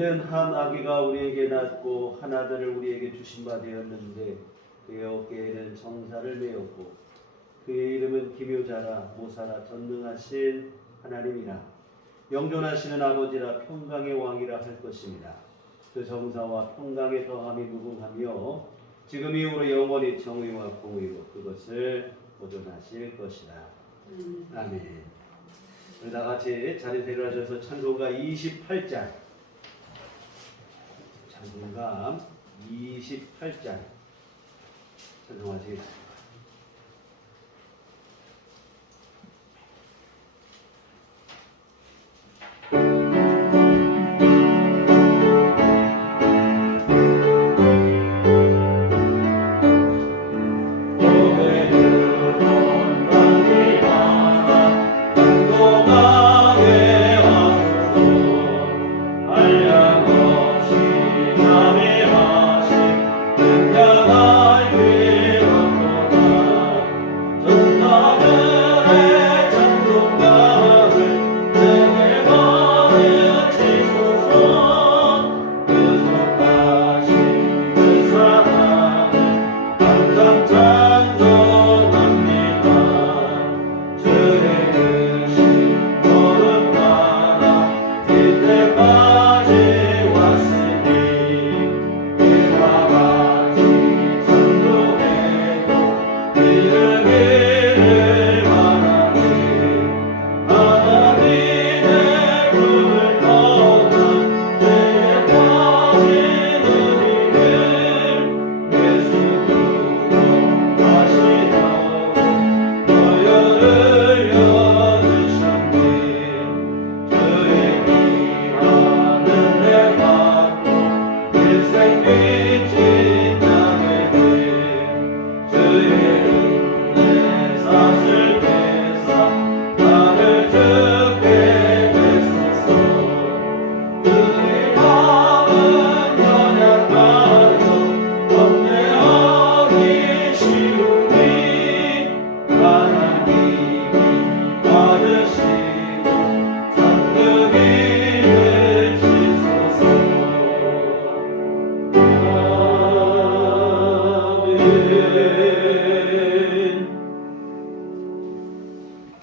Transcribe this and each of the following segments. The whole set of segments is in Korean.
이는 한 아기가 우리에게 낳고 한 아들을 우리에게 주신 바 되었는데 그의 어깨에는 정사를 메었고 그의 이름은 기묘자라 모사라 전능하신 하나님이라 영존하시는 아버지라 평강의 왕이라 할 것입니다. 그 정사와 평강의 더함이 무궁하며 지금 이후로 영원히 정의와 공의로 그것을 보존하실 것이라. 아멘. 우리 다 같이 자리를 하셔서 찬송가 28장 찬송가 28장 찬송하시겠습니다.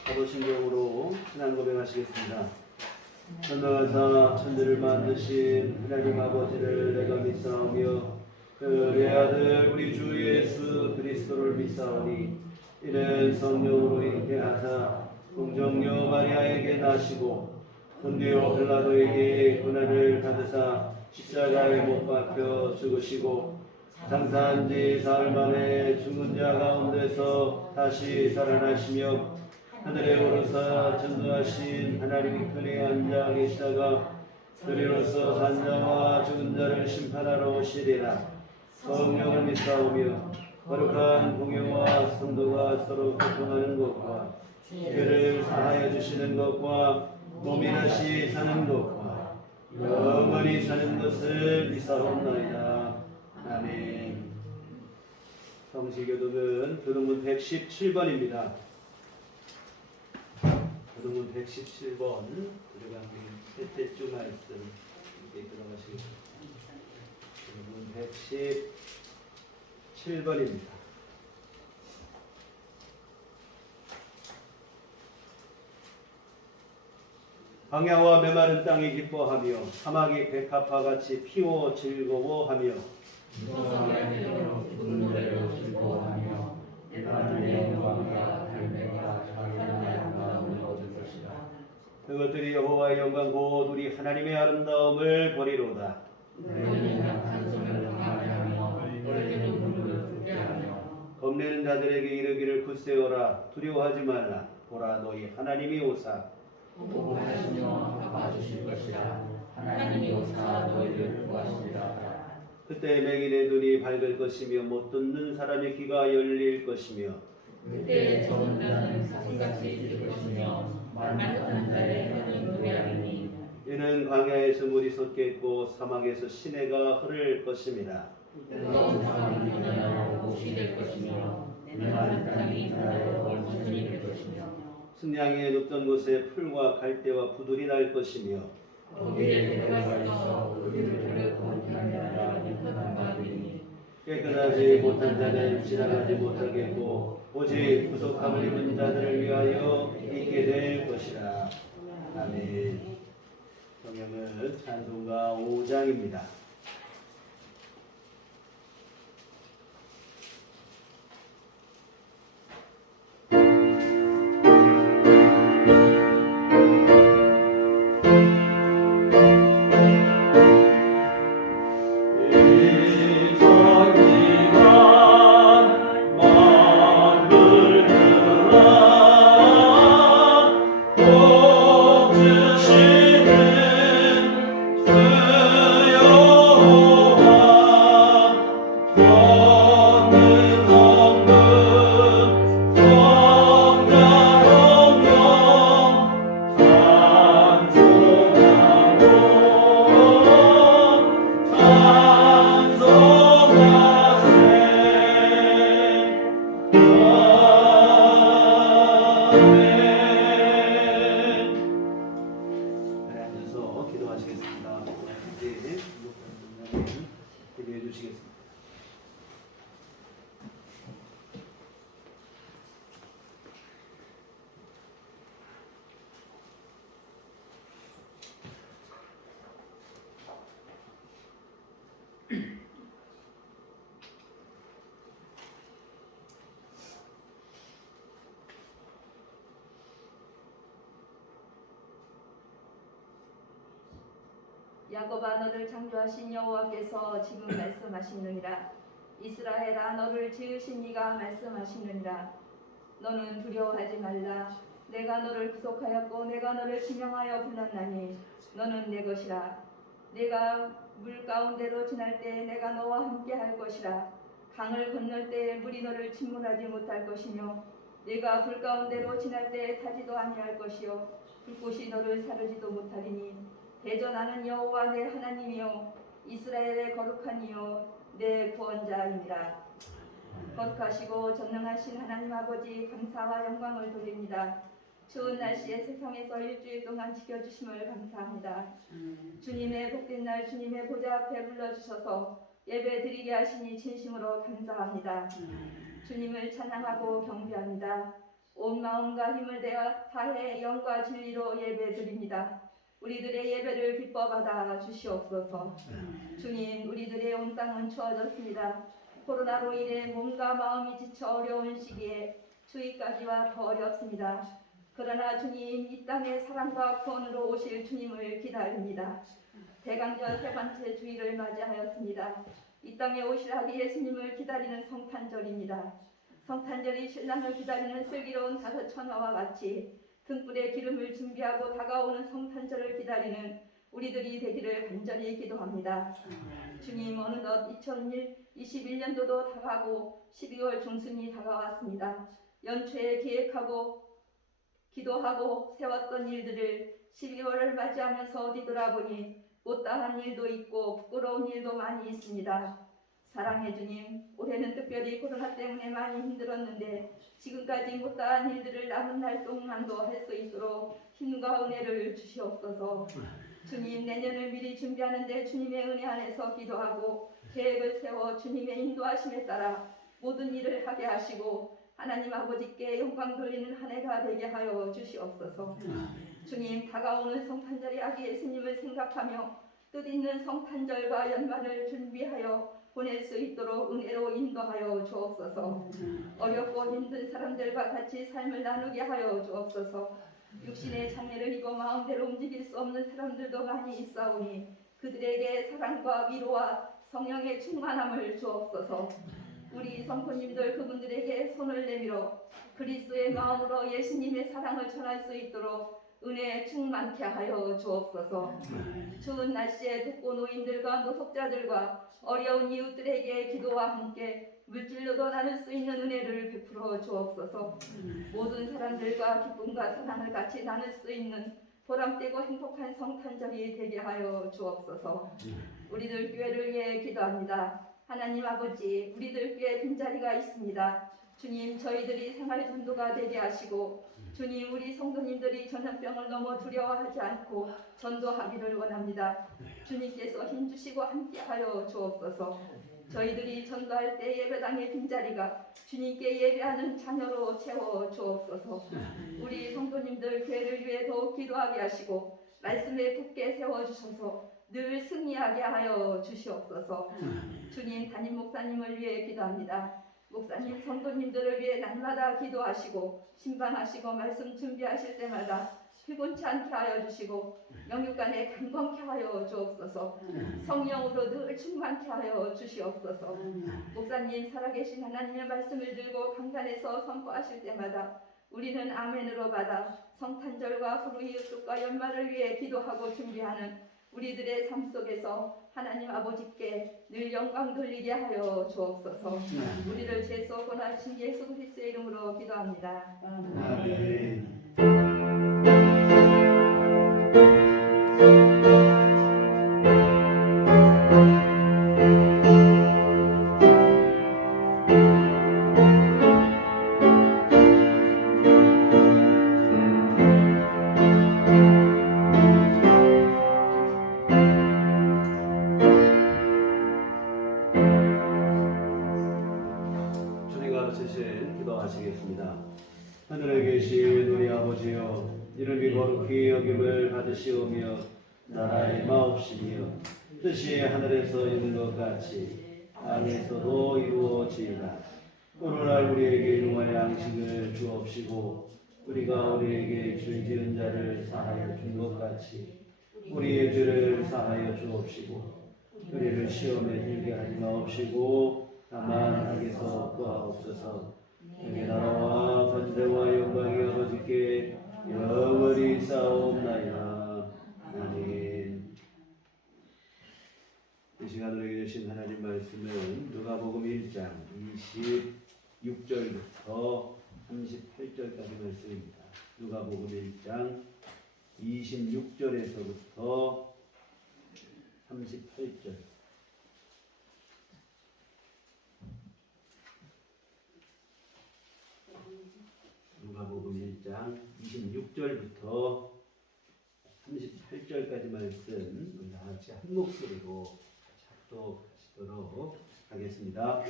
사도신경으로 신앙 고백하시겠습니다. 전능하사 천지를 만드신 하나님 아버지를 내가 믿사오며 그의 아들 우리 주 예수 그리스도를 믿사오니 이는 성령으로 잉태하사 동정녀 마리아에게 나시고 본디오 빌라도에게 고난을 받으사 십자가에 못 박혀 죽으시고 장사한 지 사흘 만에 죽은 자 가운데서 다시 살아나시며 하늘에 오르사 전능하신 하나님이 편에 앉아 계시다가 그리로서 산 자와 죽은 자를 심판하러 오시리라. 성령을 믿사오며 거룩한 공예와 성도가 서로 교통하는 것과 죄를 사하여 주시는 것과 몸이 다시 사는 것과 영원히 사는 것을 믿사옵나이다. 아멘. 성시교독은 교독문 117번입니다. 교독문 117번 우리가 셋째 주 말씀 이렇게 들어가시겠습니다. 교독문 117번입니다. 광야와 메마른 땅이 기뻐하며 사막이 백합화 같이 피워 즐거워하며 기쁜 노래로 즐거워하며 하늘의 영광과 달매가 자기의 아름다움을 얻을 것이다. 그것들이 여호와의 영광 곧 우리 하나님의 아름다움을 보리로다. 너희는 약한 손을 강하게 하며 너희는 무릎을 꿇게 하며 겁내는 자들에게 이르기를 굳세어라 두려워하지 말라. 보라 너희 하나님이 오사 보호하시며 갚아주실 것이라. 하나님이 오사 너희를 구하시리라. 그때 맹인의 눈이 밝을 것이며 못 듣는 사람의 귀가 열릴 것이며 그때 적은 자는 사슴같이 뛸 것이며 많은 자의 혀는 노래하리니 이는 광야에서 물이 솟겠고 사막에서 시내가 흐를 것임이라. 뜨거운 사막이 변하여 옷이 될 것이며 메마른 땅이 변하여 원천이 될 것이며 승냥이에 눕던 곳에 풀과 갈대와 부들이 날 것이며 거기에 내가 있어 우리를 결코 하느라 믿는 바이니 깨끗하지 못한 자는 지나가지 못하겠고 오직 부족함을 입은 자들을 위하여 있게 될 것이라. 아멘. 성경은 찬송가 5장입니다. 기도하시겠습니다. 이제 기도해 주시겠습니다. 야곱아 너를 창조하신 여호와께서 지금 말씀하시느니라. 이스라엘아 너를 지으신 이가 말씀하시느니라. 너는 두려워하지 말라. 내가 너를 구속하였고 내가 너를 지명하여 불렀나니 너는 내 것이라. 내가 물 가운데로 지날 때에 내가 너와 함께 할 것이라. 강을 건널 때에 물이 너를 침몰하지 못할 것이며 내가 불 가운데로 지날 때에 타지도 아니할 것이요 불꽃이 너를 사르지도 못하리니 대저 나는 여호와 내 하나님이요 이스라엘의 거룩한 이요 내 구원자이니라. 거룩하시고 전능하신 하나님 아버지 감사와 영광을 돌립니다. 추운 날씨에 세상에서 일주일 동안 지켜주심을 감사합니다. 주님의 복된 날 주님의 보좌 앞에 불러주셔서 예배 드리게 하시니 진심으로 감사합니다. 주님을 찬양하고 경배합니다. 온 마음과 힘을 다해 영과 진리로 예배 드립니다. 우리들의 예배를 기뻐 받아 주시옵소서. 주님, 우리들의 온 땅은 추워졌습니다. 코로나로 인해 몸과 마음이 지쳐 어려운 시기에 주의까지와 더 어렵습니다. 그러나 주님, 이 땅에 사랑과 구원으로 오실 주님을 기다립니다. 대강절 세 번째 주일을 맞이하였습니다. 이 땅에 오실 아기 예수님을 기다리는 성탄절입니다. 성탄절이 신랑을 기다리는 슬기로운 다섯 처녀와 같이 등불에 기름을 준비하고 다가오는 성탄절을 기다리는 우리들이 되기를 간절히 기도합니다. 주님, 어느덧 2021년도도 다가고 12월 중순이 다가왔습니다. 연초에 계획하고 기도하고 세웠던 일들을 12월을 맞이하면서 뒤돌아보니 못다한 일도 있고 부끄러운 일도 많이 있습니다. 사랑해 주님, 올해는 특별히 코로나 때문에 많이 힘들었는데 지금까지 못다한 일들을 남은 날 동안도 할 수 있도록 힘과 은혜를 주시옵소서. 주님, 내년을 미리 준비하는데 주님의 은혜 안에서 기도하고 계획을 세워 주님의 인도하심에 따라 모든 일을 하게 하시고 하나님 아버지께 영광 돌리는 한 해가 되게 하여 주시옵소서. 주님, 다가오는 성탄절이 아기 예수님을 생각하며 뜻있는 성탄절과 연말을 준비하여 보낼 수 있도록 은혜로 인도하여 주옵소서. 어렵고 힘든 사람들과 같이 삶을 나누게 하여 주옵소서. 육신의 장애를 입어 마음대로 움직일 수 없는 사람들도 많이 있사오니 그들에게 사랑과 위로와 성령의 충만함을 주옵소서. 우리 성도님들 그분들에게 손을 내밀어 그리스도의 마음으로 예수님의 사랑을 전할 수 있도록 은혜 충만케 하여 주옵소서. 추운 날씨에 독고 노인들과 노숙자들과 어려운 이웃들에게 기도와 함께 물질로도 나눌 수 있는 은혜를 베풀어 주옵소서. 모든 사람들과 기쁨과 사랑을 같이 나눌 수 있는 보람되고 행복한 성탄절이 되게 하여 주옵소서. 우리들 교회를 위해 기도합니다. 하나님 아버지, 우리들 교회 빈자리가 있습니다. 주님, 저희들이 생활 전도가 되게 하시고 주님, 우리 성도님들이 전염병을 너무 두려워하지 않고 전도하기를 원합니다. 주님께서 힘주시고 함께하여 주옵소서. 저희들이 전도할 때 예배당의 빈자리가 주님께 예배하는 자녀로 채워 주옵소서. 우리 성도님들 교회를 위해 더욱 기도하게 하시고 말씀에 굳게 세워주셔서 늘 승리하게 하여 주시옵소서. 주님, 담임 목사님을 위해 기도합니다. 목사님, 성도님들을 위해 날마다 기도하시고 신방하시고 말씀 준비하실 때마다 피곤치 않게 하여 주시고 영육간에 강건케 하여 주옵소서. 성령으로 늘 충만케 하여 주시옵소서. 목사님, 살아계신 하나님의 말씀을 들고 강단에서 선포하실 때마다 우리는 아멘으로 받아 성탄절과 후루이웃과 연말을 위해 기도하고 준비하는 우리들의 삶 속에서 하나님 아버지께 늘 영광 돌리게 하여 주옵소서. 우리를 죄에서 구원하신 예수 그리스도의 이름으로 기도합니다. 아멘. 주님 가르치신 기도하시겠습니다. 하늘에 계신 우리 아버지여, 이름이 거룩히 여김을 받으시오며 나라의 마옵시며 뜻이 하늘에서 이룬 것 같이 땅에서도 이루어지이다. 오늘날 우리에게 일용할 양식을 주옵시고 우리가 우리에게 죄 지은 자를 사하여 준 것 같이 우리의 죄를 사하여 주옵시고 우리를 시험에 들게 하지 마옵시고 다만 악에서 구하옵소서. 주의 나라와 권세와 영광이 아버지께 영원히 싸움나이다. 아멘. 이 시간 우리에게 주신 하나님 말씀은 누가복음 1장 26절부터 38절까지 말씀입니다. 누가복음 1장 26절에서부터 38절. 누가복음 1장 26절부터 38절까지 말씀 우리 다 같이 한 목소리로 합독하시도록 하겠습니다.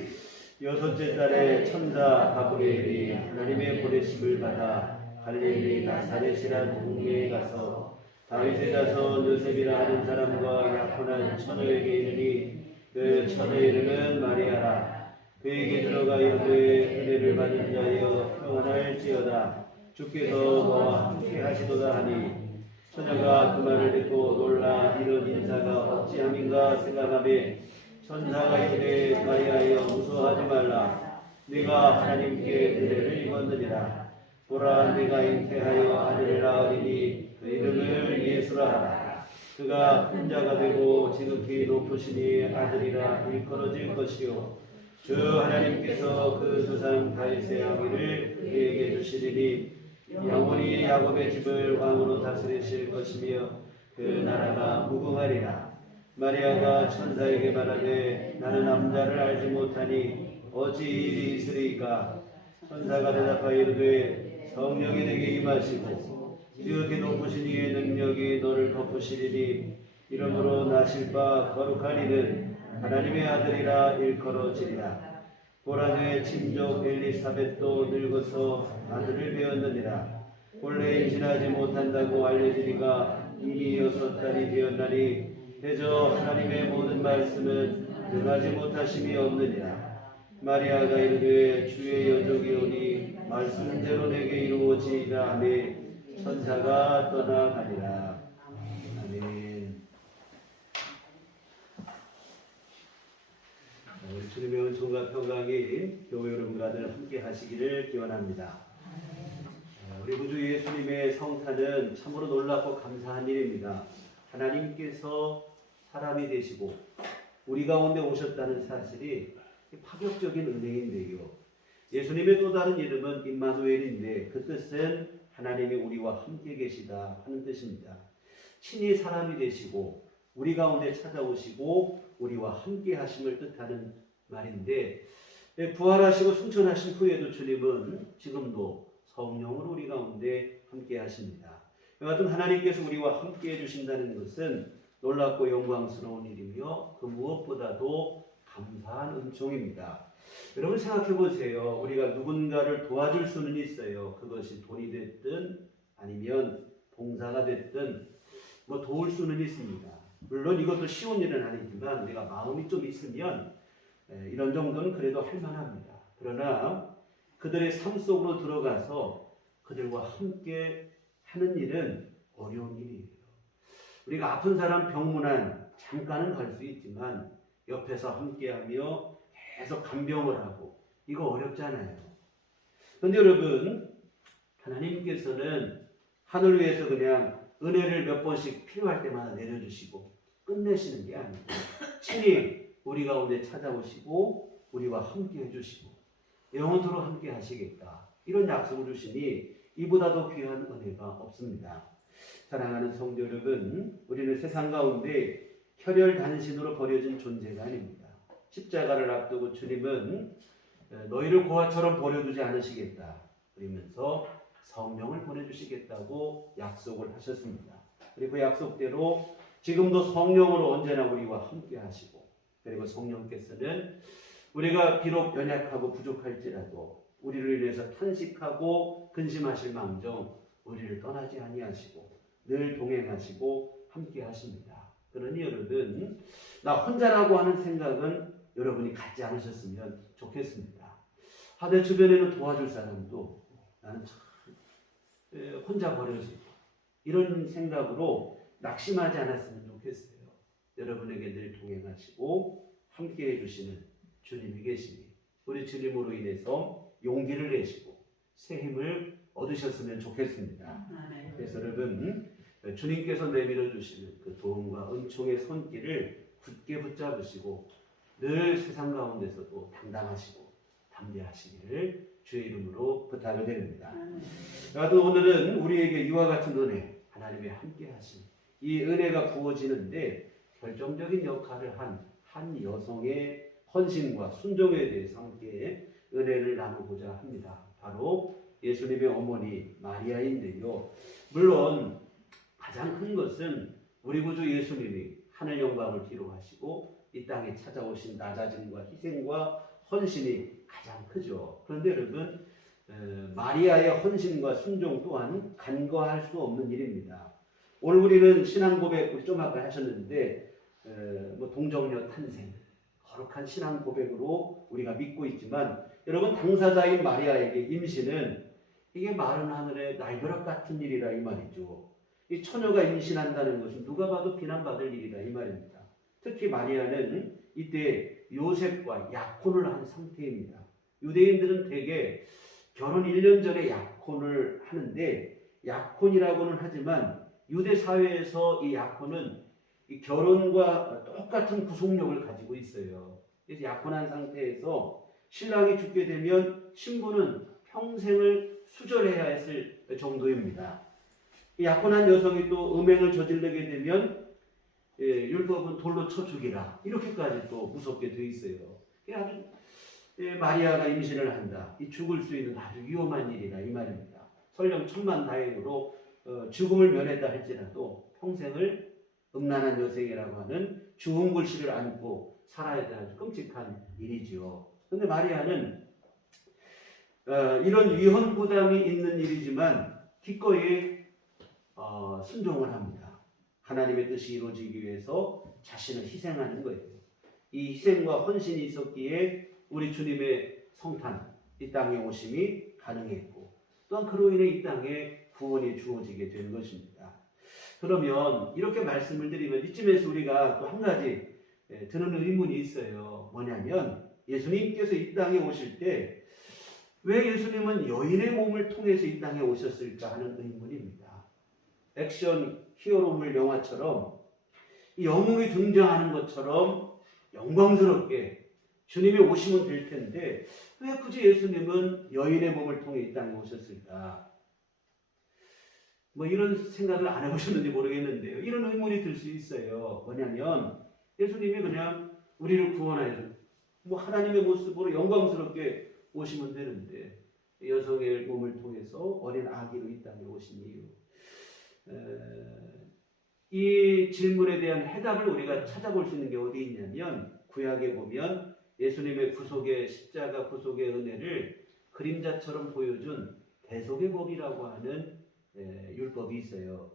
여섯째 달에 천사 가브리엘이 하나님의 보내심을 받아 갈릴리 나사렛이란 동네에 가서 다윗의 자손 요셉이라 하는 사람과 약혼한 처녀에게 이르니 그 처녀 이름은 마리아라. 그에게 들어가 이르되 은혜를 받은 자여 평안할지어다. 주께서 너와 함께 하시도다 하니 처녀가 그 말을 듣고 놀라 이런 인사가 어찌함인가 생각하며 천사가 이르되 마리아여 무서워하지 말라. 네가 하나님께 은혜를 입었느니라. 보라 네가 잉태하여 아들을 낳으리니 그 이름을 예수라 하라. 그가 큰 자가 되고 지극히 높으시니 아들이라 일컬어질 것이요 주 하나님께서 그 조상 다윗의 왕위를 그에게 주시리니 영원히 야곱의 집을 왕으로 다스리실 것이며 그 나라가 무궁하리라. 마리아가 천사에게 말하되 나는 남자를 알지 못하니 어찌 일이 있으리까. 천사가 대답하여 이르되 성령이 내게 임하시고 지극히 높으신 이의 능력이 너를 덮으시리니 이러므로 나실 바 거룩한 이는 하나님의 아들이라 일컬어지리라. 보라 내 친족 엘리사벳도 늙어서 아들을 배었느니라. 본래 임신하지 못한다고 알려지니가 이미 6달이 되었나니 대저 하나님의 모든 말씀은 능하지 못하심이 없느니라. 마리아가 이르되 주의 여종이 오니 말씀대로 내게 이루어지이다 하매 천사가 떠나가니라. 아멘. 우리 주님의 은총과 평강이 교회 여러분과 늘 함께 하시기를 기원합니다. 우리 구주 예수님의 성탄은 참으로 놀랍고 감사한 일입니다. 하나님께서 사람이 되시고 우리 가운데 오셨다는 사실이 파격적인 은혜인데요. 예수님의 또 다른 이름은 임마누엘인데 그 뜻은 하나님이 우리와 함께 계시다 하는 뜻입니다. 친히 사람이 되시고 우리 가운데 찾아오시고 우리와 함께 하심을 뜻하는 말인데 부활하시고 승천하신 후에도 주님은 지금도 성령으로 우리 가운데 함께 하십니다. 여하튼 하나님께서 우리와 함께 해주신다는 것은 놀랍고 영광스러운 일이며 그 무엇보다도 감사한 은총입니다. 여러분 생각해 보세요. 우리가 누군가를 도와줄 수는 있어요. 그것이 돈이 됐든 아니면 봉사가 됐든 뭐 도울 수는 있습니다. 물론 이것도 쉬운 일은 아니지만 내가 마음이 좀 있으면 이런 정도는 그래도 할 만합니다. 그러나 그들의 삶 속으로 들어가서 그들과 함께 하는 일은 어려운 일이에요. 우리가 아픈 사람 병문안 잠깐은 갈 수 있지만 옆에서 함께하며 계속 간병을 하고 이거 어렵잖아요. 그런데 여러분 하나님께서는 하늘 위에서 그냥 은혜를 몇 번씩 필요할 때마다 내려주시고 끝내시는 게 아니고 친히 우리 가운데 찾아오시고 우리와 함께 해주시고 영원토록 함께 하시겠다 이런 약속을 주시니 이보다도 귀한 은혜가 없습니다. 사랑하는 성도 여러분, 우리는 세상 가운데 혈혈단신으로 버려진 존재가 아닙니다. 십자가를 앞두고 주님은 너희를 고아처럼 버려두지 않으시겠다 그러면서 성령을 보내주시겠다고 약속을 하셨습니다. 그리고 그 약속대로 지금도 성령으로 언제나 우리와 함께 하시고 그리고 성령께서는 우리가 비록 연약하고 부족할지라도 우리를 위해서 탄식하고 근심하실 망정 우리를 떠나지 아니하시고 늘 동행하시고 함께 하십니다. 그러니 여러분 나 혼자라고 하는 생각은 여러분이 갖지 않으셨으면 좋겠습니다. 내 주변에는 도와줄 사람도 나는 참 혼자 버려지고 이런 생각으로 낙심하지 않았으면 좋겠어요. 여러분에게 늘 동행하시고 함께 해주시는 주님이 계시니 우리 주님으로 인해서 용기를 내시고 새 힘을 얻으셨으면 좋겠습니다. 그래서 여러분 주님께서 내밀어 주시는 그 도움과 은총의 손길을 굳게 붙잡으시고 늘 세상 가운데서도 당당하시고 담대하시기를 주의 이름으로 부탁을 드립니다. 여하튼 오늘은 우리에게 이와 같은 은혜 하나님의 함께 하심 이 은혜가 부어지는데 결정적인 역할을 한 여성의 헌신과 순종에 대해서 함께 은혜를 나누고자 합니다. 바로 예수님의 어머니 마리아인데요. 물론 가장 큰 것은 우리 구주 예수님이 하늘 영광을 기록하시고 이 땅에 찾아오신 낮아짐과 희생과 헌신이 가장 크죠. 그런데 여러분 마리아의 헌신과 순종 또한 간과할 수 없는 일입니다. 오늘 우리는 신앙 고백 우리 좀 아까 하셨는데 동정녀 탄생 거룩한 신앙 고백으로 우리가 믿고 있지만 여러분 당사자인 마리아에게 임신은 이게 마른 하늘의 날벼락 같은 일이라 이 말이죠. 이 처녀가 임신한다는 것은 누가 봐도 비난받을 일이다 이 말입니다. 특히 마리아는 이때 요셉과 약혼을 한 상태입니다. 유대인들은 대개 결혼 1년 전에 약혼을 하는데 약혼이라고는 하지만 유대 사회에서 이 약혼은 이 결혼과 똑같은 구속력을 가지고 있어요. 그래서 약혼한 상태에서 신랑이 죽게 되면 신부는 평생을 수절해야 했을 정도입니다. 이 약혼한 여성이 또 음행을 저지르게 되면 율법은 돌로 쳐 죽이라 이렇게까지 또 무섭게 돼 있어요. 아주 마리아가 임신을 한다. 이 죽을 수 있는 아주 위험한 일이다 이 말입니다. 설령 천만다행으로 죽음을 면했다 할지라도 평생을 음란한 여생이라고 하는 죽은 글씨를 안고 살아야 되는 끔찍한 일이죠. 그런데 마리아는 이런 위험 부담이 있는 일이지만 기꺼이 순종을 합니다. 하나님의 뜻이 이루어지기 위해서 자신을 희생하는 거예요. 이 희생과 헌신이 있었기에 우리 주님의 성탄, 이 땅에 오심이 가능했고 또한 그로 인해 이 땅에 구원이 주어지게 된 것입니다. 그러면 이렇게 말씀을 드리면 이쯤에서 우리가 또 한 가지 드는 의문이 있어요. 뭐냐면 예수님께서 이 땅에 오실 때 왜 예수님은 여인의 몸을 통해서 이 땅에 오셨을까 하는 의문입니다. 액션 히어로물 영화처럼 이 영웅이 등장하는 것처럼 영광스럽게 주님이 오시면 될 텐데 왜 굳이 예수님은 여인의 몸을 통해 이 땅에 오셨을까? 이런 생각을 안 해보셨는지 모르겠는데요. 이런 의문이 들 수 있어요. 뭐냐면 예수님이 그냥 우리를 구원하여 뭐 하나님의 모습으로 영광스럽게 오시면 되는데 여성의 몸을 통해서 어린 아기로 이 땅에 오신 이유, 이 질문에 대한 해답을 우리가 찾아볼 수 있는 게 어디 있냐면 구약에 보면 예수님의 구속의 십자가 구속의 은혜를 그림자처럼 보여준 대속의 법이라고 하는 율법이 있어요.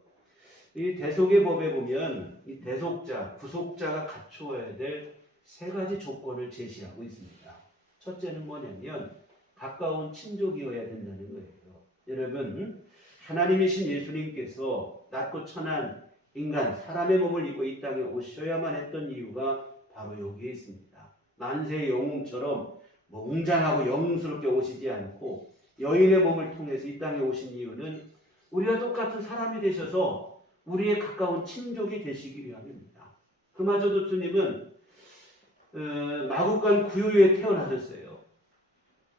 이 대속의 법에 보면 이 대속자, 구속자가 갖추어야 될 세 가지 조건을 제시하고 있습니다. 첫째는 뭐냐면 가까운 친족이어야 된다는 거예요. 여러분, 하나님이신 예수님께서 낮고 천한 인간, 사람의 몸을 입고 이 땅에 오셔야만 했던 이유가 바로 여기에 있습니다. 만세의 영웅처럼 뭐 웅장하고 영웅스럽게 오시지 않고 여인의 몸을 통해서 이 땅에 오신 이유는 우리와 똑같은 사람이 되셔서 우리의 가까운 친족이 되시기 위함입니다. 그마저도 주님은 마국간 구유에 태어나셨어요.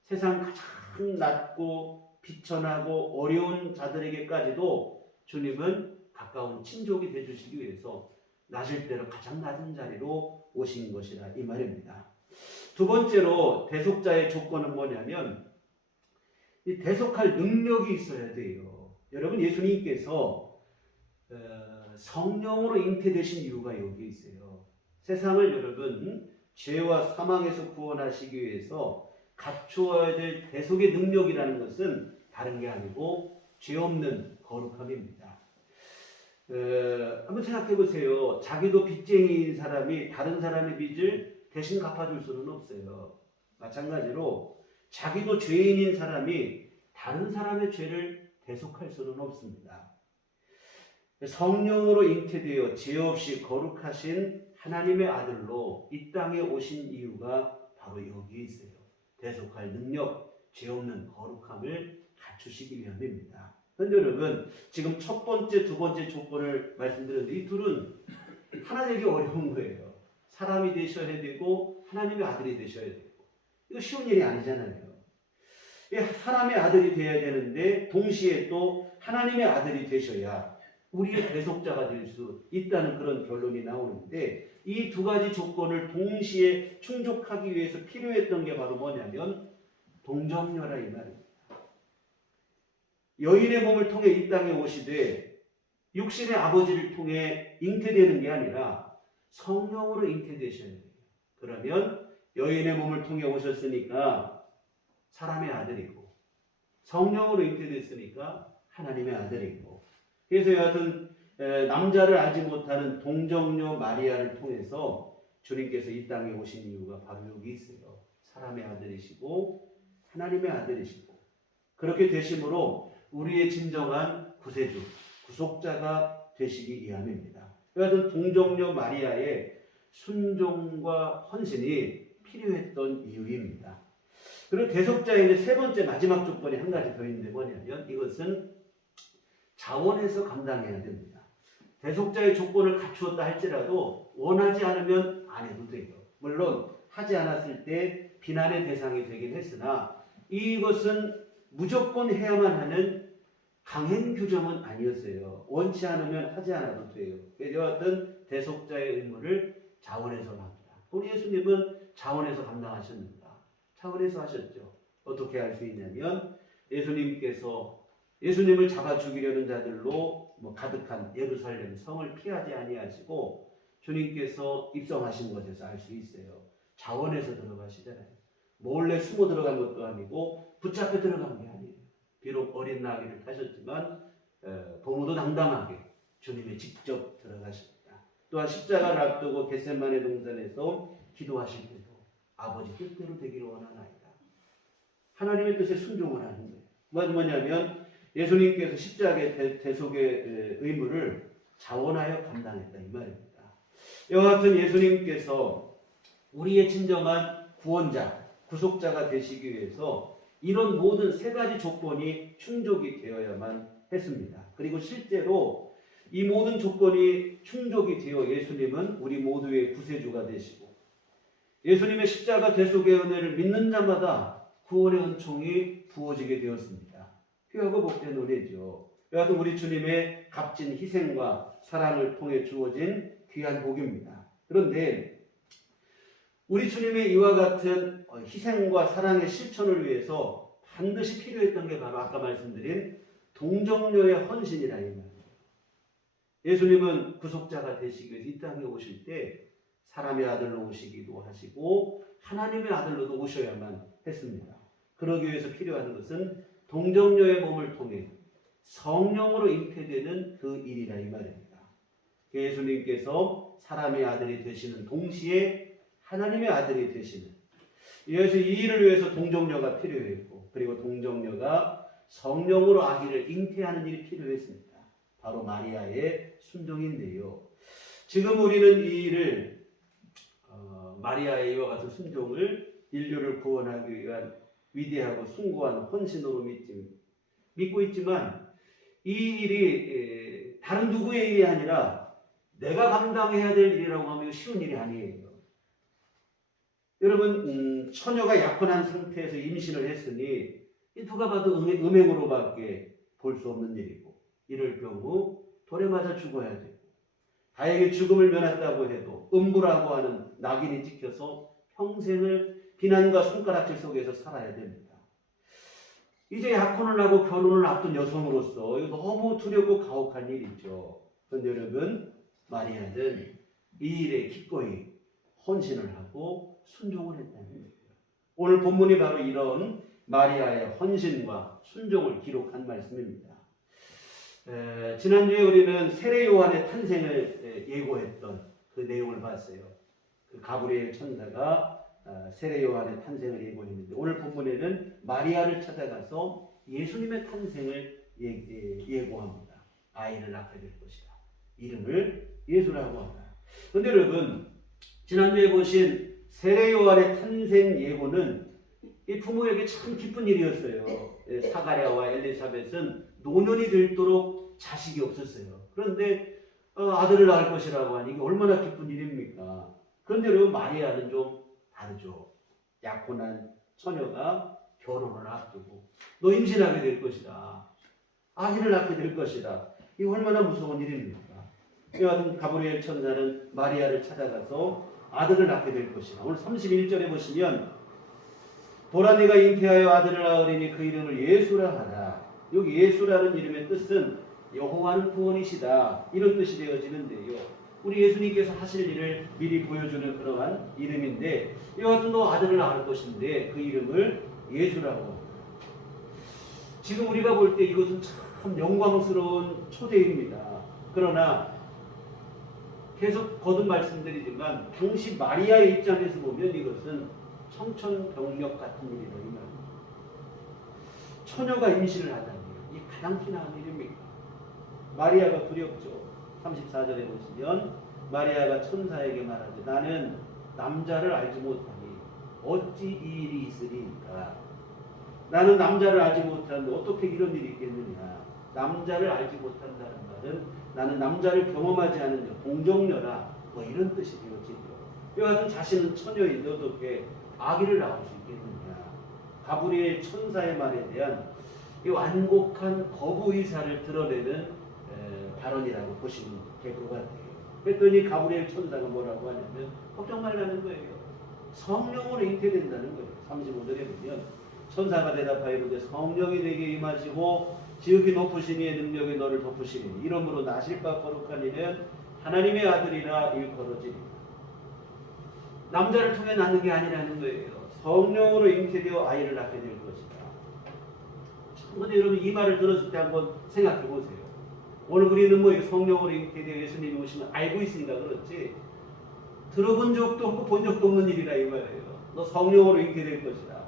세상 가장 낮고 비천하고 어려운 자들에게까지도 주님은 가까운 친족이 되주시기 위해서 낮을 때로 가장 낮은 자리로 오신 것이라 이 말입니다. 두 번째로 대속자의 조건은 뭐냐면 이 대속할 능력이 있어야 돼요. 여러분, 예수님께서 성령으로 잉태되신 이유가 여기 있어요. 세상을 여러분 죄와 사망에서 구원하시기 위해서 갖추어야 될 대속의 능력이라는 것은 다른 게 아니고 죄 없는 거룩함입니다. 한번 생각해 보세요. 자기도 빚쟁이인 사람이 다른 사람의 빚을 대신 갚아줄 수는 없어요. 마찬가지로 자기도 죄인인 사람이 다른 사람의 죄를 대속할 수는 없습니다. 성령으로 잉태되어 죄 없이 거룩하신 하나님의 아들로 이 땅에 오신 이유가 바로 여기에 있어요. 대속할 능력, 죄 없는 거룩함을 갖추시기 위함입니다. 그런데 여러분, 지금 첫 번째, 두 번째 조건을 말씀드렸는데 이 둘은 하나 되기 어려운 거예요. 사람이 되셔야 되고 하나님의 아들이 되셔야 되고 이거 쉬운 일이 아니잖아요. 사람의 아들이 되어야 되는데 동시에 또 하나님의 아들이 되셔야 우리의 대속자가 될 수 있다는 그런 결론이 나오는데 이 두 가지 조건을 동시에 충족하기 위해서 필요했던 게 바로 뭐냐면 동정녀라 이 말입니다. 여인의 몸을 통해 이 땅에 오시되 육신의 아버지를 통해 잉태되는 게 아니라 성령으로 잉태되셔야 돼요. 그러면 여인의 몸을 통해 오셨으니까 사람의 아들이고 성령으로 잉태됐으니까 하나님의 아들이고 그래서 여하튼 남자를 알지 못하는 동정녀 마리아를 통해서 주님께서 이 땅에 오신 이유가 바로 여기 있어요. 사람의 아들이시고 하나님의 아들이시고 그렇게 되심으로 우리의 진정한 구세주, 구속자가 되시기 위함입니다. 여하튼 동정녀 마리아의 순종과 헌신이 필요했던 이유입니다. 그리고 대속자의 이제 세 번째 마지막 조건이 한 가지 더 있는데 뭐냐면 이것은 자원해서 감당해야 됩니다. 대속자의 조건을 갖추었다 할지라도 원하지 않으면 안 해도 돼요. 물론 하지 않았을 때 비난의 대상이 되긴 했으나 이것은 무조건 해야만 하는 강행 규정은 아니었어요. 원치 않으면 하지 않아도 돼요. 여하튼 대속자의 의무를 자원해서 합니다. 우리 예수님은 자원해서 감당하셨는가? 차원에서 하셨죠. 어떻게 할 수 있냐면 예수님을 잡아 죽이려는 자들로 가득한 예루살렘 성을 피하지 아니하시고 주님께서 입성하신 것에서 알 수 있어요. 자원해서 들어가시잖아요. 몰래 숨어 들어간 것도 아니고 붙잡혀 들어간 게 아니에요. 비록 어린 나귀를 타셨지만 도무도 당당하게 주님이 직접 들어가십니다. 또한 십자가를 앞두고 겟세마네 동산에서 기도하실 때도 아버지 뜻대로 되기를 원하나이다. 하나님의 뜻에 순종을 하는 거예요. 뭐냐면 예수님께서 십자가의 대속의 의무를 자원하여 감당했다 이 말입니다. 이와 같은 예수님께서 우리의 진정한 구원자, 구속자가 되시기 위해서 이런 모든 세 가지 조건이 충족이 되어야만 했습니다. 그리고 실제로 이 모든 조건이 충족이 되어 예수님은 우리 모두의 구세주가 되시고 예수님의 십자가 대속의 은혜를 믿는 자마다 구원의 은총이 부어지게 되었습니다. 귀하고 복된 은혜죠. 여하튼 우리 주님의 값진 희생과 사랑을 통해 주어진 귀한 복입니다. 그런데 우리 주님의 이와 같은 희생과 사랑의 실천을 위해서 반드시 필요했던 게 바로 아까 말씀드린 동정녀의 헌신이라 이 말이에요. 예수님은 구속자가 되시기 위해서 이 땅에 오실 때 사람의 아들로 오시기도 하시고 하나님의 아들로도 오셔야만 했습니다. 그러기 위해서 필요한 것은 동정녀의 몸을 통해 성령으로 잉태되는 그 일이라 이 말입니다. 예수님께서 사람의 아들이 되시는 동시에 하나님의 아들이 되시는 이 일을 위해서 동정녀가 필요했고 그리고 동정녀가 성령으로 아기를 잉태하는 일이 필요했습니다. 바로 마리아의 순종인데요. 지금 우리는 이 일을 마리아의 이와 같은 순종을 인류를 구원하기 위한 위대하고 숭고한 헌신으로 믿고 있지만 이 일이 다른 누구의 일이 아니라 내가 감당해야 될 일이라고 하면 쉬운 일이 아니에요. 여러분 처녀가 약혼한 상태에서 임신을 했으니 누가 봐도 음행으로밖에 볼 수 없는 일이고 이럴 경우 돌에 맞아 죽어야 되고 다행히 죽음을 면했다고 해도 음부라고 하는 낙인이 찍혀서 평생을 비난과 손가락질 속에서 살아야 됩니다. 이제 약혼을 하고 결혼을 앞둔 여성으로서 이거 너무 두렵고 가혹한 일이죠. 그런데 여러분 마리아는 이 일에 기꺼이 헌신을 하고 순종을 했다는 거예요. 오늘 본문이 바로 이런 마리아의 헌신과 순종을 기록한 말씀입니다. 지난주에 우리는 세례 요한의 탄생을 예고했던 그 내용을 봤어요. 그 가브리엘 천사가 세례 요한의 탄생을 예고했는데 오늘 본문에는 마리아를 찾아가서 예수님의 탄생을 예고합니다. 아이를 낳게 될 것이다. 이름을 예수라고 하다. 그런데 여러분 지난주에 보신 세례 요한의 탄생 예고는 이 부모에게 참 기쁜 일이었어요. 사가랴와 엘리사벳은 노년이 되도록 자식이 없었어요. 그런데 아들을 낳을 것이라고 하니 이게 얼마나 기쁜 일입니까? 그런데 여러분 마리아는 좀 다르죠. 약혼한 처녀가 결혼을 앞두고 너 임신하게 될 것이다. 아기를 낳게 될 것이다. 이거 얼마나 무서운 일입니까? 이와 같은 가브리엘 천사는 마리아를 찾아가서 아들을 낳게 될 것이다. 오늘 31절에 보시면 보라 네가 잉태하여 아들을 낳으리니 그 이름을 예수라 하라. 여기 예수라는 이름의 뜻은 여호와는 구원이시다. 이런 뜻이 되어지는데요. 우리 예수님께서 하실 일을 미리 보여주는 그러한 이름인데 이와 같은 너 아들을 낳을 것인데 그 이름을 예수라고 합니다. 지금 우리가 볼 때 이것은 참 영광스러운 초대입니다. 그러나 계속 거듭 말씀드리지만 당시 마리아의 입장에서 보면 이것은 청천벽력 같은 일이라 이 말입니다. 처녀가 임신을 하다니 이 가장 피나는 일입니까? 마리아가 두렵죠. 34절에 보시면 마리아가 천사에게 말하되 나는 남자를 알지 못하니 어찌 이 일이 있으리까? 나는 남자를 알지 못하는데 어떻게 이런 일이 있겠느냐? 남자를 알지 못한다는 말은 나는 남자를 경험하지 않은 자, 동정녀라 뭐 이런 뜻이 되어지죠. 이와 같은 자신은 처녀인데 어떻게 아기를 낳을 수 있겠느냐? 가브리엘 천사의 말에 대한 이 완곡한 거부 의사를 드러내는 발언이라고 보시면 될 것 같아요. 그랬더니 가브리엘 천사가 뭐라고 하냐면 걱정 말라는 거예요. 성령으로 잉태된다는 거예요. 35절에 보면 천사가 대답하이르되 성령이 내게 임하시고 지극히 높으신 이의 능력이 너를 덮으시리니 이러므로 나실 바 거룩한 이는 하나님의 아들이라 일컬어지리라. 남자를 통해 낳는 게 아니라는 거예요. 성령으로 잉태되어 아이를 낳게 될 것이다. 그런데 여러분 이 말을 들었을 때 한번 생각해 보세요. 오늘 우리는 뭐 성령으로 잉태되어 예수님이 오시면 알고 있으니까 그렇지 들어본 적도 없고 본 적도 없는 일이라 이 말이에요. 너 성령으로 잉태될 것이다.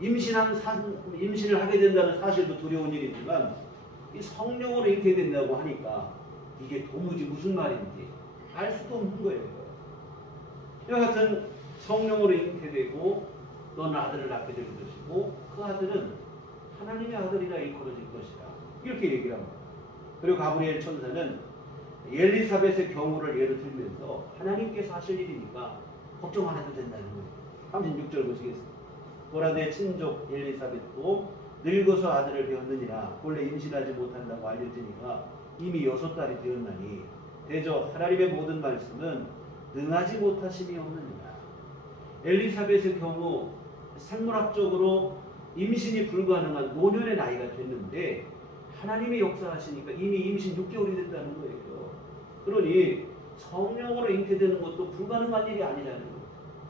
임신을 하게 된다는 사실도 두려운 일이지만 이 성령으로 잉태된다고 하니까 이게 도무지 무슨 말인지 알 수도 없는 거예요. 이와 같은 성령으로 잉태되고 너는 아들을 낳게 될 것이고 그 아들은 하나님의 아들이라 일컬어질 것이다. 이렇게 얘기를 합니다. 그리고 가브리엘 천사는 엘리사벳의 경우를 예로 들면서 하나님께서 하실 일이니까 걱정 안 해도 된다는 거예요. 36절 보시겠습니다. 보라 내 친족 엘리사벳도 늙어서 아들을 배웠느니라 본래 임신하지 못한다고 알려지니까 이미 6달이 되었나니 대저 하나님의 모든 말씀은 능하지 못하심이 없느니라. 엘리사벳의 경우 생물학적으로 임신이 불가능한 노년의 나이가 됐는데 하나님이 역사하시니까 이미 임신 6개월이 됐다는 거예요. 그러니 성령으로 잉태되는 것도 불가능한 일이 아니라는 거예요.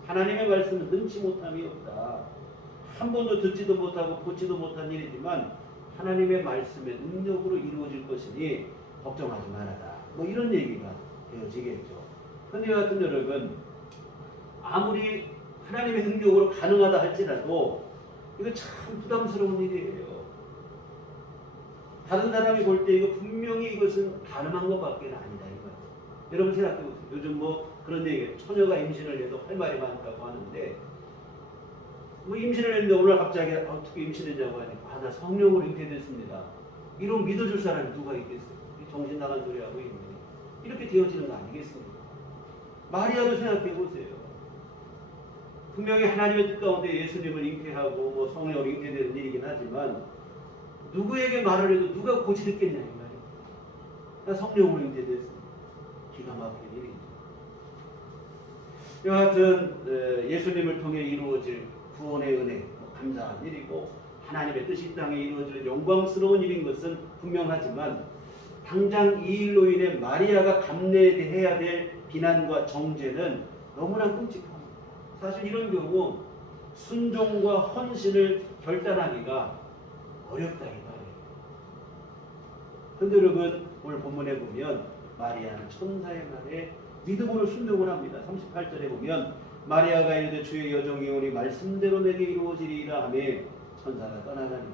하나님의 말씀은 능치 못함이 없다. 한 번도 듣지도 못하고 보지도 못한 일이지만 하나님의 말씀의 능력으로 이루어질 것이니 걱정하지 말아라. 뭐 이런 얘기가 되어지겠죠. 그런데 여하튼 여러분, 아무리 하나님의 능력으로 가능하다 할지라도 이거 참 부담스러운 일이에요. 다른 사람이 볼 때 이거 분명히 이것은 가능한 것밖에 아니다 이거예요. 여러분 생각해보세요. 요즘 뭐 그런 얘기예요. 처녀가 임신을 해도 할 말이 많다고 하는데 뭐 임신을 했는데 오늘 갑자기 어떻게 임신했냐고 하니까 나 성령으로 잉태됐습니다. 이런 믿어줄 사람이 누가 있겠어요? 정신 나간 소리 하고 있네. 이렇게 되어지는 거 아니겠습니까? 마리아를 생각해보세요. 분명히 하나님의 뜻 가운데 예수님을 잉태하고 뭐 성령으로 잉태되는 일이긴 하지만 누구에게 말을 해도 누가 고지 듣겠냐 이 말이에요. 나 성령으로 잉태됐습니다. 기가 막힌 일이죠. 여하튼 예수님을 통해 이루어질 구원의 은혜 감사한 일이고 하나님의 뜻이 땅에 이루어질 영광스러운 일인 것은 분명하지만 당장 이 일로 인해 마리아가 감내해야 될 비난과 정죄는 너무나 끔찍합니다. 사실 이런 경우 순종과 헌신을 결단하기가 어렵다 이 말이에요. 그런데 여러분 오늘 본문에 보면 마리아는 천사의 말에 믿음으로 순종을 합니다. 38절에 보면 마리아가 이르되 주의 여종이 오니 말씀대로 내게 이루어지리라 하며 천사가 떠나가니